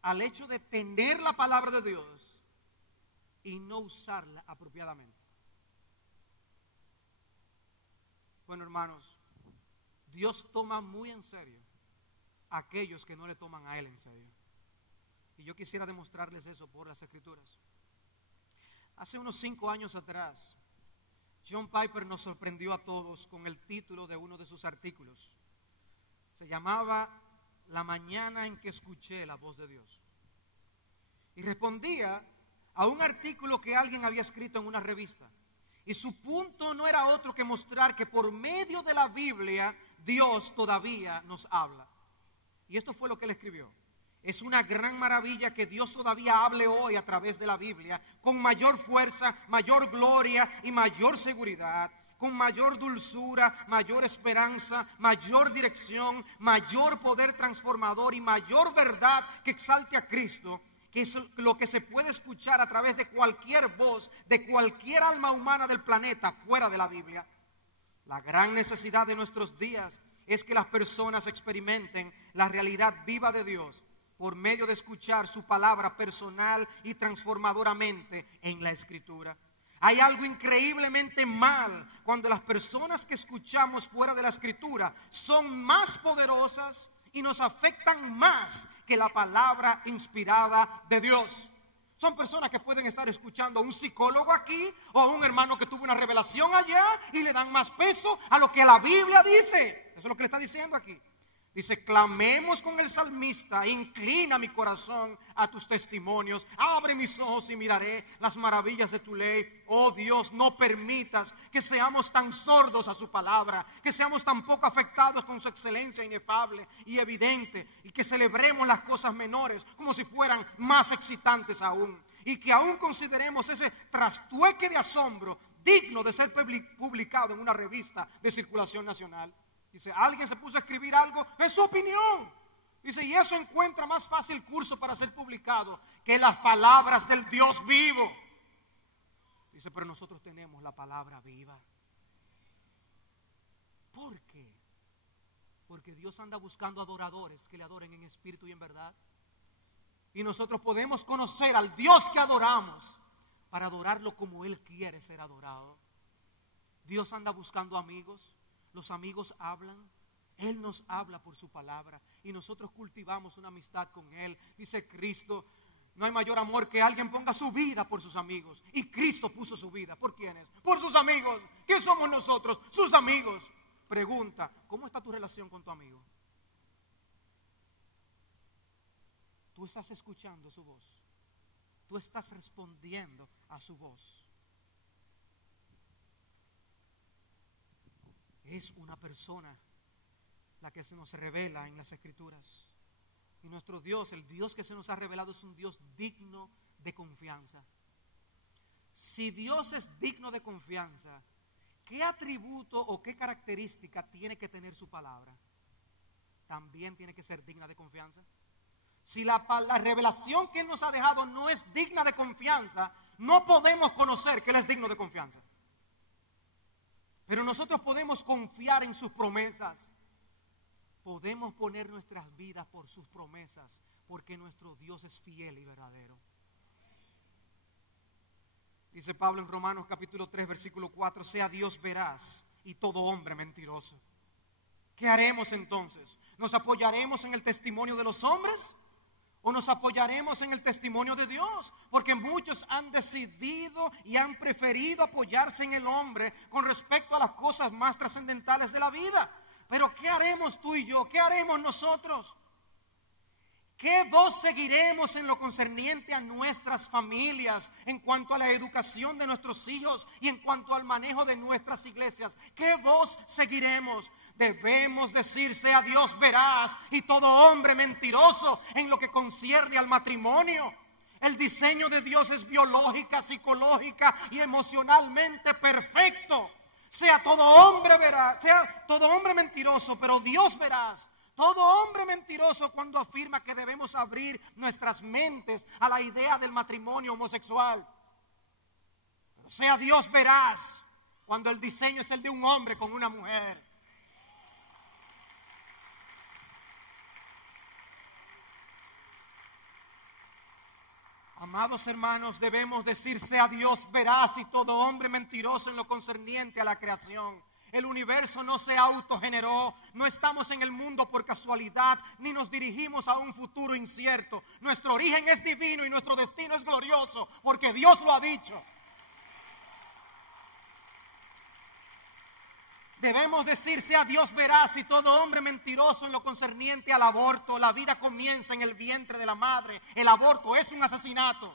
al hecho de tener la palabra de Dios y no usarla apropiadamente. Bueno, hermanos, Dios toma muy en serio a aquellos que no le toman a Él en serio. Y yo quisiera demostrarles eso por las Escrituras. Hace unos 5 años atrás, John Piper nos sorprendió a todos con el título de uno de sus artículos. Se llamaba La mañana en que escuché la voz de Dios. Y respondía a un artículo que alguien había escrito en una revista. Y su punto no era otro que mostrar que por medio de la Biblia Dios todavía nos habla. Y esto fue lo que él escribió. Es una gran maravilla que Dios todavía hable hoy a través de la Biblia con mayor fuerza, mayor gloria y mayor seguridad, con mayor dulzura, mayor esperanza, mayor dirección, mayor poder transformador y mayor verdad que exalte a Cristo, que es lo que se puede escuchar a través de cualquier voz, de cualquier alma humana del planeta fuera de la Biblia. La gran necesidad de nuestros días es que las personas experimenten la realidad viva de Dios por medio de escuchar su palabra personal y transformadoramente en la Escritura. Hay algo increíblemente mal cuando las personas que escuchamos fuera de la Escritura son más poderosas y nos afectan más que la palabra inspirada de Dios. Son personas que pueden estar escuchando a un psicólogo aquí o a un hermano que tuvo una revelación allá y le dan más peso a lo que la Biblia dice. Eso es lo que le está diciendo aquí. Dice, clamemos con el salmista, inclina mi corazón a tus testimonios, abre mis ojos y miraré las maravillas de tu ley. Oh Dios, no permitas que seamos tan sordos a su palabra, que seamos tan poco afectados con su excelencia inefable y evidente, y que celebremos las cosas menores como si fueran más excitantes aún, y que aún consideremos ese trastueque de asombro digno de ser publicado en una revista de circulación nacional. Dice, alguien se puso a escribir algo, es su opinión. Dice, y eso encuentra más fácil curso para ser publicado que las palabras del Dios vivo. Dice, pero nosotros tenemos la palabra viva. ¿Por qué? Porque Dios anda buscando adoradores que le adoren en espíritu y en verdad. Y nosotros podemos conocer al Dios que adoramos para adorarlo como Él quiere ser adorado. Dios anda buscando amigos. Los amigos hablan, Él nos habla por su palabra y nosotros cultivamos una amistad con Él. Dice Cristo, no hay mayor amor que alguien ponga su vida por sus amigos. Y Cristo puso su vida, ¿por quiénes? Por sus amigos. ¿Qué somos nosotros? Sus amigos. Pregunta, ¿cómo está tu relación con tu amigo? Tú estás escuchando su voz. Tú estás respondiendo a su voz. Es una persona la que se nos revela en las Escrituras. Y nuestro Dios, el Dios que se nos ha revelado, es un Dios digno de confianza. Si Dios es digno de confianza, ¿qué atributo o qué característica tiene que tener su palabra? También tiene que ser digna de confianza. Si la revelación que Él nos ha dejado no es digna de confianza, no podemos conocer que Él es digno de confianza. Pero nosotros podemos confiar en sus promesas. Podemos poner nuestras vidas por sus promesas, porque nuestro Dios es fiel y verdadero. Dice Pablo en Romanos capítulo 3, versículo 4, sea Dios veraz y todo hombre mentiroso. ¿Qué haremos entonces? ¿Nos apoyaremos en el testimonio de los hombres? ¿O nos apoyaremos en el testimonio de Dios? Porque muchos han decidido y han preferido apoyarse en el hombre con respecto a las cosas más trascendentales de la vida. Pero ¿qué haremos tú y yo? ¿Qué haremos nosotros? ¿Qué voz seguiremos en lo concerniente a nuestras familias, en cuanto a la educación de nuestros hijos y en cuanto al manejo de nuestras iglesias? ¿Qué voz seguiremos? Debemos decir, sea Dios veraz y todo hombre mentiroso en lo que concierne al matrimonio. El diseño de Dios es biológica, psicológica y emocionalmente perfecto. Sea todo hombre veraz, sea todo hombre mentiroso, pero Dios veraz. Todo hombre mentiroso cuando afirma que debemos abrir nuestras mentes a la idea del matrimonio homosexual. Pero sea Dios veraz cuando el diseño es el de un hombre con una mujer. Amados hermanos, debemos decir: sea Dios veraz y todo hombre mentiroso en lo concerniente a la creación. El universo no se autogeneró, no estamos en el mundo por casualidad, ni nos dirigimos a un futuro incierto. Nuestro origen es divino y nuestro destino es glorioso, porque Dios lo ha dicho. Debemos decir: sea Dios veraz y todo hombre mentiroso en lo concerniente al aborto. La vida comienza en el vientre de la madre. El aborto es un asesinato.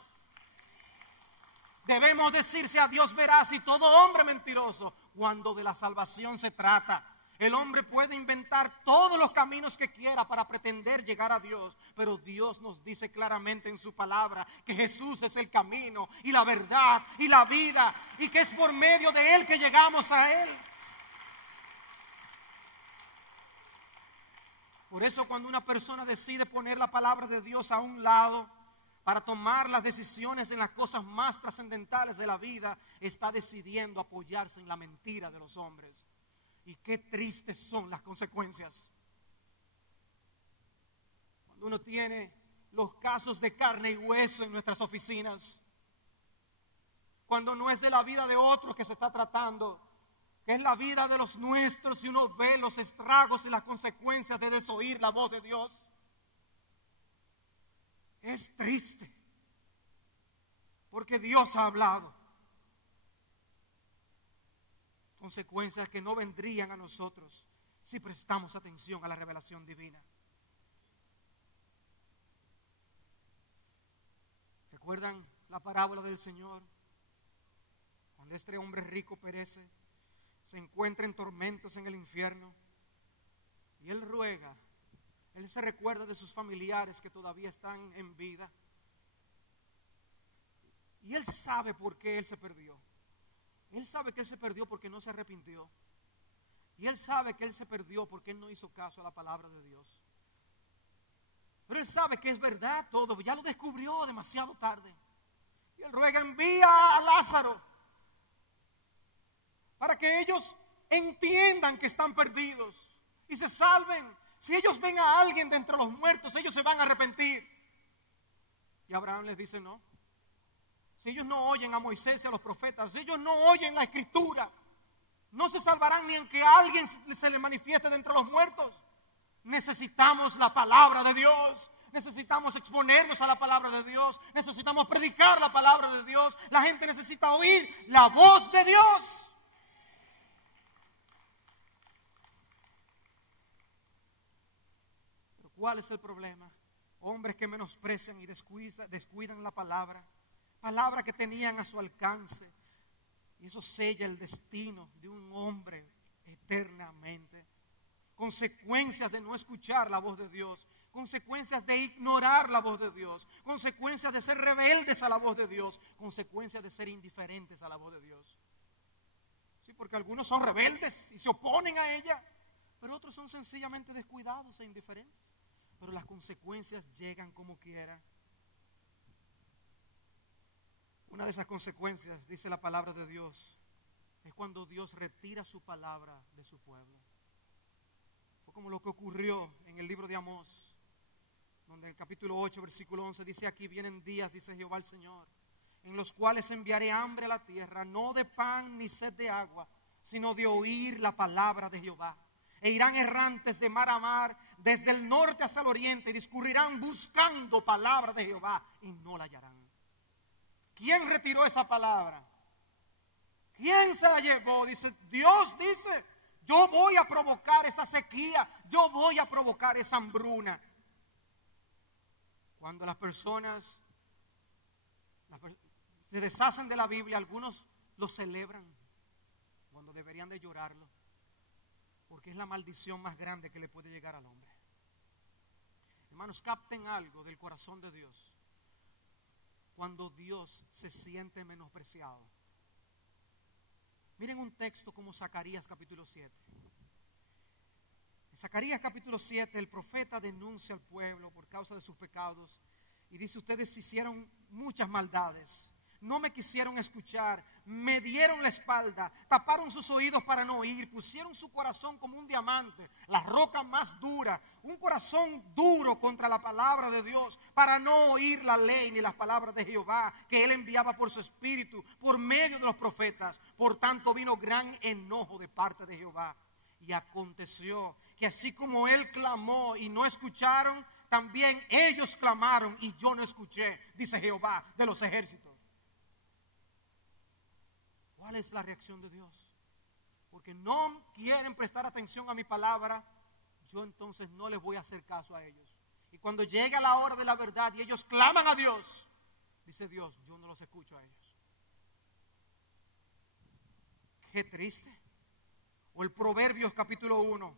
Debemos decir: sea Dios veraz y todo hombre mentiroso cuando de la salvación se trata. El hombre puede inventar todos los caminos que quiera para pretender llegar a Dios, pero Dios nos dice claramente en su palabra que Jesús es el camino y la verdad y la vida, y que es por medio de Él que llegamos a Él. Por eso, cuando una persona decide poner la palabra de Dios a un lado para tomar las decisiones en las cosas más trascendentales de la vida, está decidiendo apoyarse en la mentira de los hombres. Y qué tristes son las consecuencias. Cuando uno tiene los casos de carne y hueso en nuestras oficinas, cuando no es de la vida de otros que se está tratando, que es la vida de los nuestros, y uno ve los estragos y las consecuencias de desoír la voz de Dios. Es triste, porque Dios ha hablado. Consecuencias que no vendrían a nosotros si prestamos atención a la revelación divina. ¿Recuerdan la parábola del Señor? Cuando este hombre rico perece, se encuentra en tormentos en el infierno, y él ruega, él se recuerda de sus familiares que todavía están en vida, y él sabe por qué él se perdió. Él sabe que él se perdió porque no se arrepintió, y él sabe que él se perdió porque él no hizo caso a la palabra de Dios. Pero él sabe que es verdad todo, ya lo descubrió demasiado tarde, y él ruega: envía a Lázaro para que ellos entiendan que están perdidos y se salven. Si ellos ven a alguien de entre los muertos, ellos se van a arrepentir. Y Abraham les dice: no. Si ellos no oyen a Moisés y a los profetas, si ellos no oyen la escritura, no se salvarán ni aunque a alguien se les manifieste de entre los muertos. Necesitamos la palabra de Dios. Necesitamos exponernos a la palabra de Dios. Necesitamos predicar la palabra de Dios. La gente necesita oír la voz de Dios. ¿Cuál es el problema? Hombres que menosprecian y descuidan la palabra que tenían a su alcance, y eso sella el destino de un hombre eternamente. Consecuencias de no escuchar la voz de Dios, consecuencias de ignorar la voz de Dios, consecuencias de ser rebeldes a la voz de Dios, consecuencias de ser indiferentes a la voz de Dios. Sí, porque algunos son rebeldes y se oponen a ella, pero otros son sencillamente descuidados e indiferentes. Pero las consecuencias llegan como quiera. Una de esas consecuencias, dice la palabra de Dios, es cuando Dios retira su palabra de su pueblo. Fue como lo que ocurrió en el libro de Amós, donde en el capítulo 8, versículo 11 dice: aquí vienen días, dice Jehová el Señor, en los cuales enviaré hambre a la tierra, no de pan ni sed de agua, sino de oír la palabra de Jehová. E irán errantes de mar a mar, desde el norte hasta el oriente, y discurrirán buscando palabra de Jehová, y no la hallarán. ¿Quién retiró esa palabra? ¿Quién se la llevó? Dice Dios, dice: yo voy a provocar esa sequía, yo voy a provocar esa hambruna. Cuando las personas se deshacen de la Biblia, algunos lo celebran cuando deberían de llorarlo, porque es la maldición más grande que le puede llegar al hombre. Hermanos, capten algo del corazón de Dios. Cuando Dios se siente menospreciado. Miren un texto como Zacarías capítulo 7. En Zacarías capítulo 7 el profeta denuncia al pueblo por causa de sus pecados y dice: ustedes hicieron muchas maldades. No me quisieron escuchar, me dieron la espalda, taparon sus oídos para no oír, pusieron su corazón como un diamante, la roca más dura, un corazón duro contra la palabra de Dios, para no oír la ley ni las palabras de Jehová que Él enviaba por su espíritu, por medio de los profetas. Por tanto vino gran enojo de parte de Jehová. Y aconteció que así como Él clamó y no escucharon, también ellos clamaron y yo no escuché, dice Jehová de los ejércitos. ¿Cuál es la reacción de Dios? Porque no quieren prestar atención a mi palabra, yo entonces no les voy a hacer caso a ellos. Y cuando llega la hora de la verdad y ellos claman a Dios, dice Dios, yo no los escucho a ellos. Qué triste. O el Proverbios capítulo 1.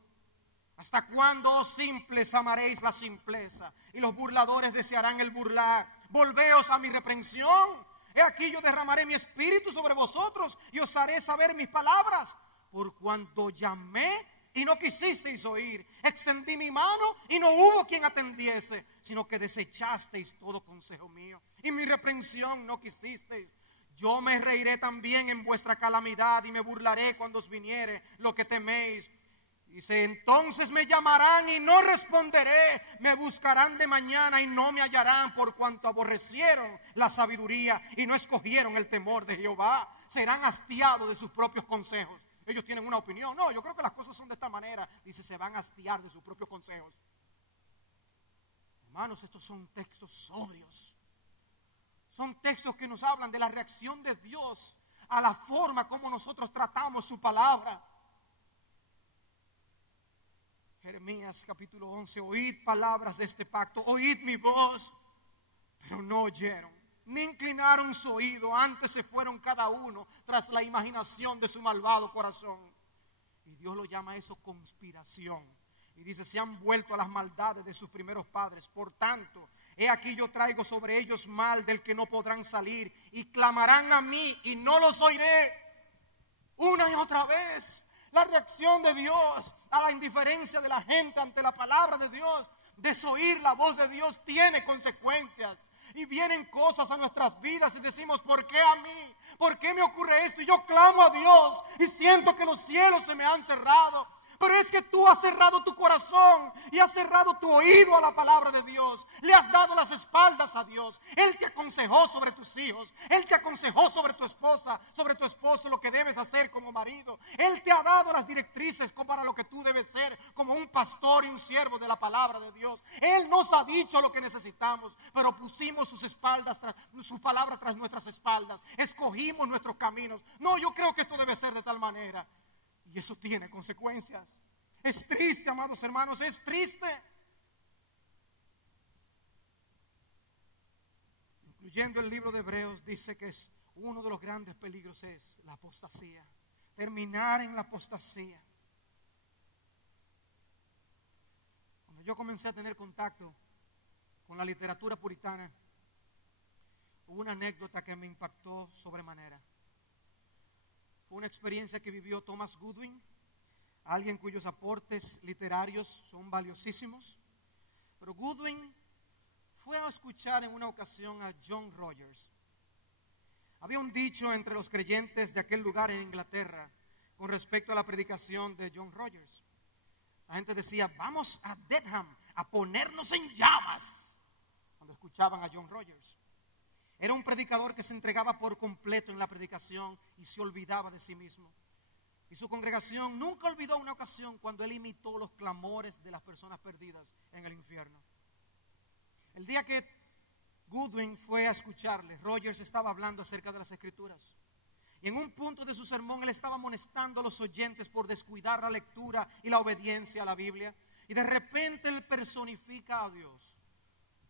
¿Hasta cuándo, oh simples, amaréis la simpleza? Y los burladores desearán el burlar. Volveos a mi reprensión. He aquí yo derramaré mi espíritu sobre vosotros y os haré saber mis palabras. Por cuanto llamé y no quisisteis oír, extendí mi mano y no hubo quien atendiese, sino que desechasteis todo consejo mío y mi reprensión no quisisteis. Yo me reiré también en vuestra calamidad y me burlaré cuando os viniere lo que teméis. Dice, entonces me llamarán y no responderé, me buscarán de mañana y no me hallarán, por cuanto aborrecieron la sabiduría y no escogieron el temor de Jehová. Serán hastiados de sus propios consejos. Ellos tienen una opinión. No, yo creo que las cosas son de esta manera. Dice, se van a hastiar de sus propios consejos. Hermanos, estos son textos sobrios. Son textos que nos hablan de la reacción de Dios a la forma como nosotros tratamos su palabra. Jeremías capítulo 11, oíd palabras de este pacto, oíd mi voz, pero no oyeron, ni inclinaron su oído, antes se fueron cada uno tras la imaginación de su malvado corazón. Y Dios lo llama eso conspiración. Y dice, se han vuelto a las maldades de sus primeros padres. Por tanto, he aquí yo traigo sobre ellos mal del que no podrán salir, y clamarán a mí y no los oiré. Una y otra vez. La reacción de Dios a la indiferencia de la gente ante la palabra de Dios, desoír la voz de Dios, tiene consecuencias. Y vienen cosas a nuestras vidas y decimos, ¿por qué a mí? ¿Por qué me ocurre esto? Y yo clamo a Dios y siento que los cielos se me han cerrado. Pero es que tú has cerrado tu corazón y has cerrado tu oído a la palabra de Dios. Le has dado las espaldas a Dios. Él te aconsejó sobre tus hijos. Él te aconsejó sobre tu esposa, sobre tu esposo, lo que debes hacer como marido. Él te ha dado las directrices para lo que tú debes ser como un pastor y un siervo de la palabra de Dios. Él nos ha dicho lo que necesitamos, pero pusimos sus espaldas, su palabra tras nuestras espaldas. Escogimos nuestros caminos. No, yo creo que esto debe ser de tal manera. Y eso tiene consecuencias. Es triste, amados hermanos, es triste. Incluyendo el libro de Hebreos, dice que es uno de los grandes peligros es la apostasía. Terminar en la apostasía. Cuando yo comencé a tener contacto con la literatura puritana, hubo una anécdota que me impactó sobremanera. Fue una experiencia que vivió Thomas Goodwin, alguien cuyos aportes literarios son valiosísimos. Pero Goodwin fue a escuchar en una ocasión a John Rogers. Había un dicho entre los creyentes de aquel lugar en Inglaterra con respecto a la predicación de John Rogers. La gente decía, vamos a Dedham a ponernos en llamas cuando escuchaban a John Rogers. Era un predicador que se entregaba por completo en la predicación y se olvidaba de sí mismo. Y su congregación nunca olvidó una ocasión cuando él imitó los clamores de las personas perdidas en el infierno. El día que Goodwin fue a escucharle, Rogers estaba hablando acerca de las Escrituras. Y en un punto de su sermón él estaba amonestando a los oyentes por descuidar la lectura y la obediencia a la Biblia. Y de repente él personifica a Dios.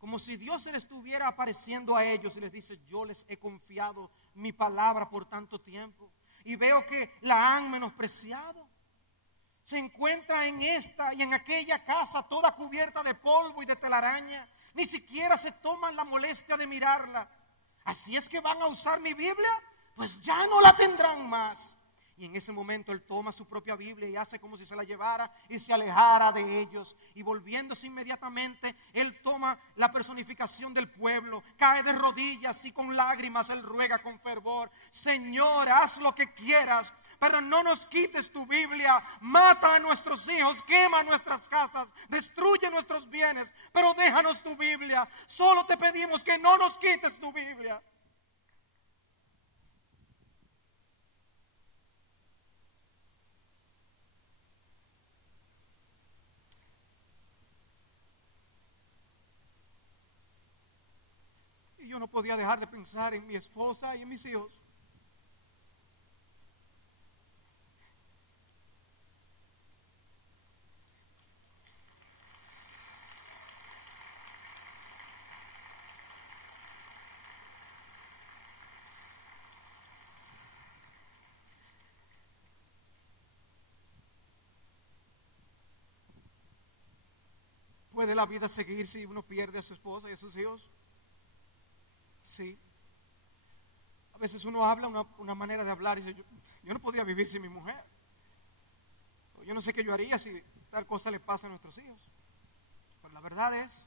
Como si Dios se le estuviera apareciendo a ellos y les dice, yo les he confiado mi palabra por tanto tiempo y veo que la han menospreciado. Se encuentra en esta y en aquella casa toda cubierta de polvo y de telaraña. Ni siquiera se toman la molestia de mirarla. Así es que van a usar mi Biblia, pues ya no la tendrán más. Y en ese momento él toma su propia Biblia y hace como si se la llevara y se alejara de ellos. Y volviéndose inmediatamente, él toma la personificación del pueblo, cae de rodillas y con lágrimas él ruega con fervor: Señor, haz lo que quieras, pero no nos quites tu Biblia. Mata a nuestros hijos, quema nuestras casas, destruye nuestros bienes, pero déjanos tu Biblia. Solo te pedimos que no nos quites tu Biblia. Y yo no podía dejar de pensar en mi esposa y en mis hijos. ¿Puede la vida seguir si uno pierde a su esposa y a sus hijos? Sí. A veces uno habla una manera de hablar y dice: yo no podría vivir sin mi mujer. Yo no sé qué yo haría si tal cosa le pasa a nuestros hijos. Pero la verdad es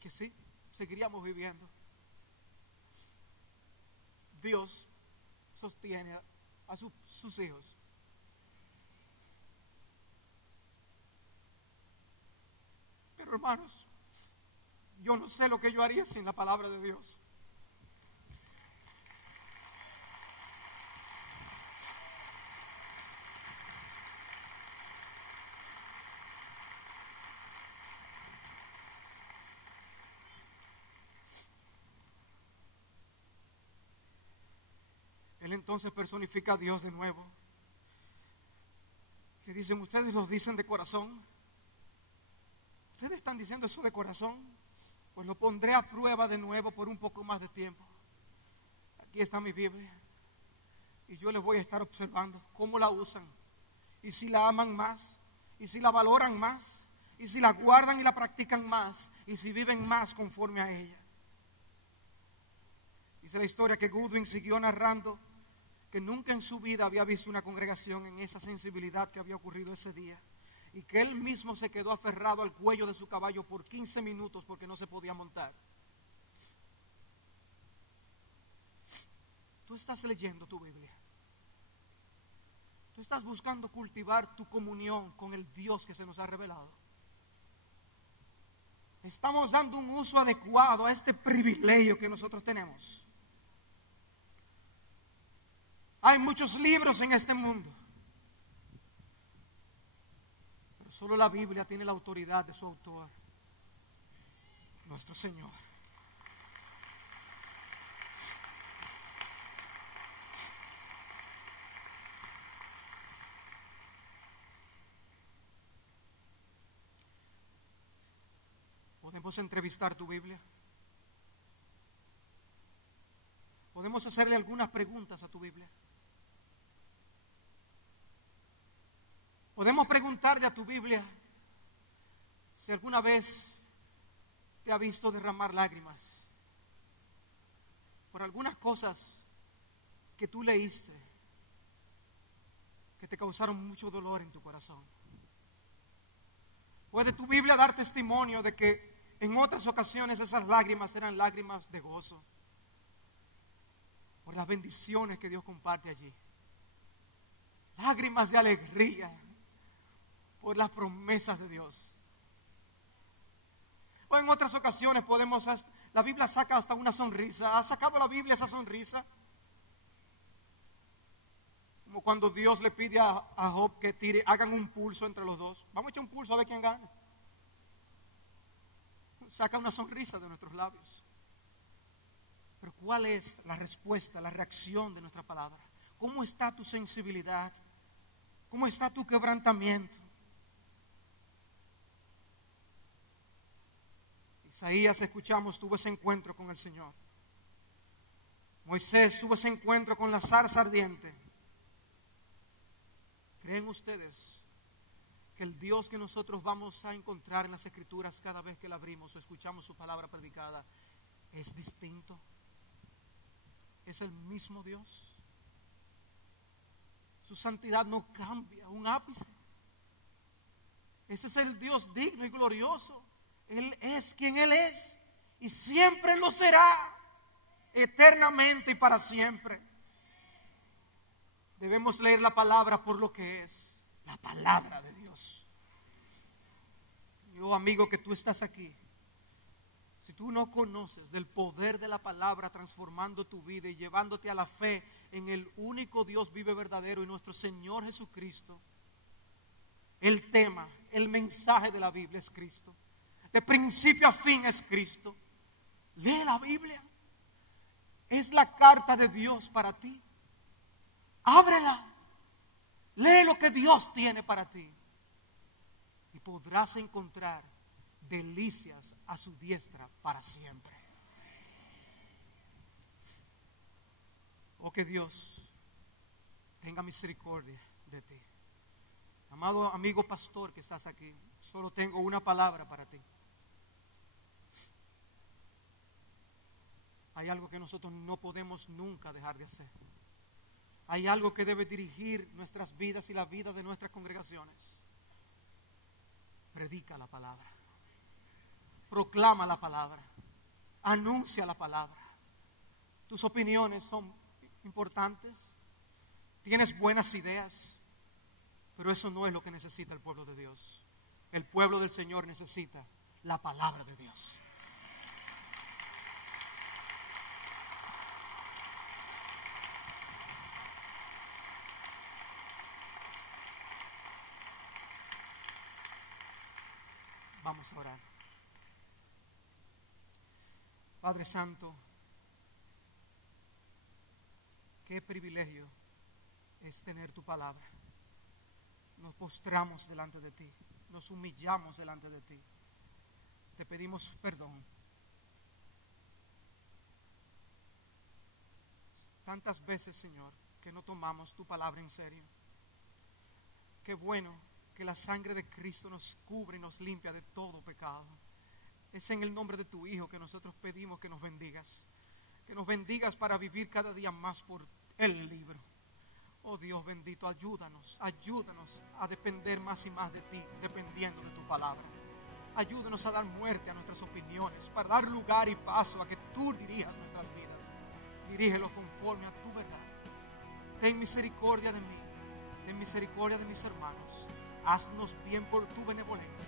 que sí, seguiríamos viviendo. Dios sostiene a sus hijos. Pero hermanos, yo no sé lo que yo haría sin la palabra de Dios. Él entonces personifica a Dios de nuevo. Le dicen: ustedes lo dicen de corazón. Ustedes están diciendo eso de corazón. Pues lo pondré a prueba de nuevo por un poco más de tiempo. Aquí está mi Biblia. Y yo les voy a estar observando cómo la usan. Y si la aman más. Y si la valoran más. Y si la guardan y la practican más. Y si viven más conforme a ella. Dice la historia que Goodwin siguió narrando que nunca en su vida había visto una congregación en esa sensibilidad que había ocurrido ese día. Y que él mismo se quedó aferrado al cuello de su caballo por 15 minutos porque no se podía montar. Tú estás leyendo tu Biblia. Tú estás buscando cultivar tu comunión con el Dios que se nos ha revelado. Estamos dando un uso adecuado a este privilegio que nosotros tenemos. Hay muchos libros en este mundo. Solo la Biblia tiene la autoridad de su autor, nuestro Señor. ¿Podemos entrevistar tu Biblia? ¿Podemos hacerle algunas preguntas a tu Biblia? Podemos preguntarle a tu Biblia si alguna vez te ha visto derramar lágrimas por algunas cosas que tú leíste que te causaron mucho dolor en tu corazón. Puede tu Biblia dar testimonio de que en otras ocasiones esas lágrimas eran lágrimas de gozo por las bendiciones que Dios comparte allí. Lágrimas de alegría por las promesas de Dios. O en otras ocasiones la Biblia saca hasta una sonrisa. ¿Ha sacado la Biblia esa sonrisa? Como cuando Dios le pide a Job que hagan un pulso entre los dos. Vamos a echar un pulso a ver quién gana. Saca una sonrisa de nuestros labios. Pero ¿cuál es la respuesta, la reacción de nuestra palabra? ¿Cómo está tu sensibilidad? ¿Cómo está tu quebrantamiento? Isaías, escuchamos, tuvo ese encuentro con el Señor. Moisés tuvo ese encuentro con la zarza ardiente. ¿Creen ustedes que el Dios que nosotros vamos a encontrar en las Escrituras cada vez que la abrimos o escuchamos su palabra predicada es distinto? ¿Es el mismo Dios? Su santidad no cambia un ápice. Ese es el Dios digno y glorioso. Él es quien Él es y siempre lo será, eternamente y para siempre. Debemos leer la palabra por lo que es, la palabra de Dios. Yo, amigo, que tú estás aquí, si tú no conoces del poder de la palabra transformando tu vida y llevándote a la fe en el único Dios vive verdadero y nuestro Señor Jesucristo, el tema, el mensaje de la Biblia es Cristo. De principio a fin es Cristo. Lee la Biblia. Es la carta de Dios para ti. Ábrela. Lee lo que Dios tiene para ti. Y podrás encontrar delicias a su diestra para siempre. Oh, que Dios tenga misericordia de ti. Amado amigo pastor que estás aquí, solo tengo una palabra para ti. Hay algo que nosotros no podemos nunca dejar de hacer. Hay algo que debe dirigir nuestras vidas y la vida de nuestras congregaciones. Predica la palabra. Proclama la palabra. Anuncia la palabra. Tus opiniones son importantes. Tienes buenas ideas. Pero eso no es lo que necesita el pueblo de Dios. El pueblo del Señor necesita la palabra de Dios. Vamos a orar. Padre Santo, qué privilegio es tener tu palabra. Nos postramos delante de ti, nos humillamos delante de ti. Te pedimos perdón. Tantas veces, Señor, que no tomamos tu palabra en serio. Qué bueno que la sangre de Cristo nos cubre y nos limpia de todo pecado. Es en el nombre de tu Hijo que nosotros pedimos que nos bendigas. Que nos bendigas para vivir cada día más por el libro. Oh Dios bendito, ayúdanos a depender más y más de ti, dependiendo de tu palabra. Ayúdanos a dar muerte a nuestras opiniones, para dar lugar y paso a que tú dirijas nuestras vidas. Dirígelos conforme a tu verdad. Ten misericordia de mí, ten misericordia de mis hermanos. Haznos bien por tu benevolencia.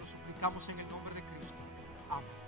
Lo suplicamos en el nombre de Cristo. Amén.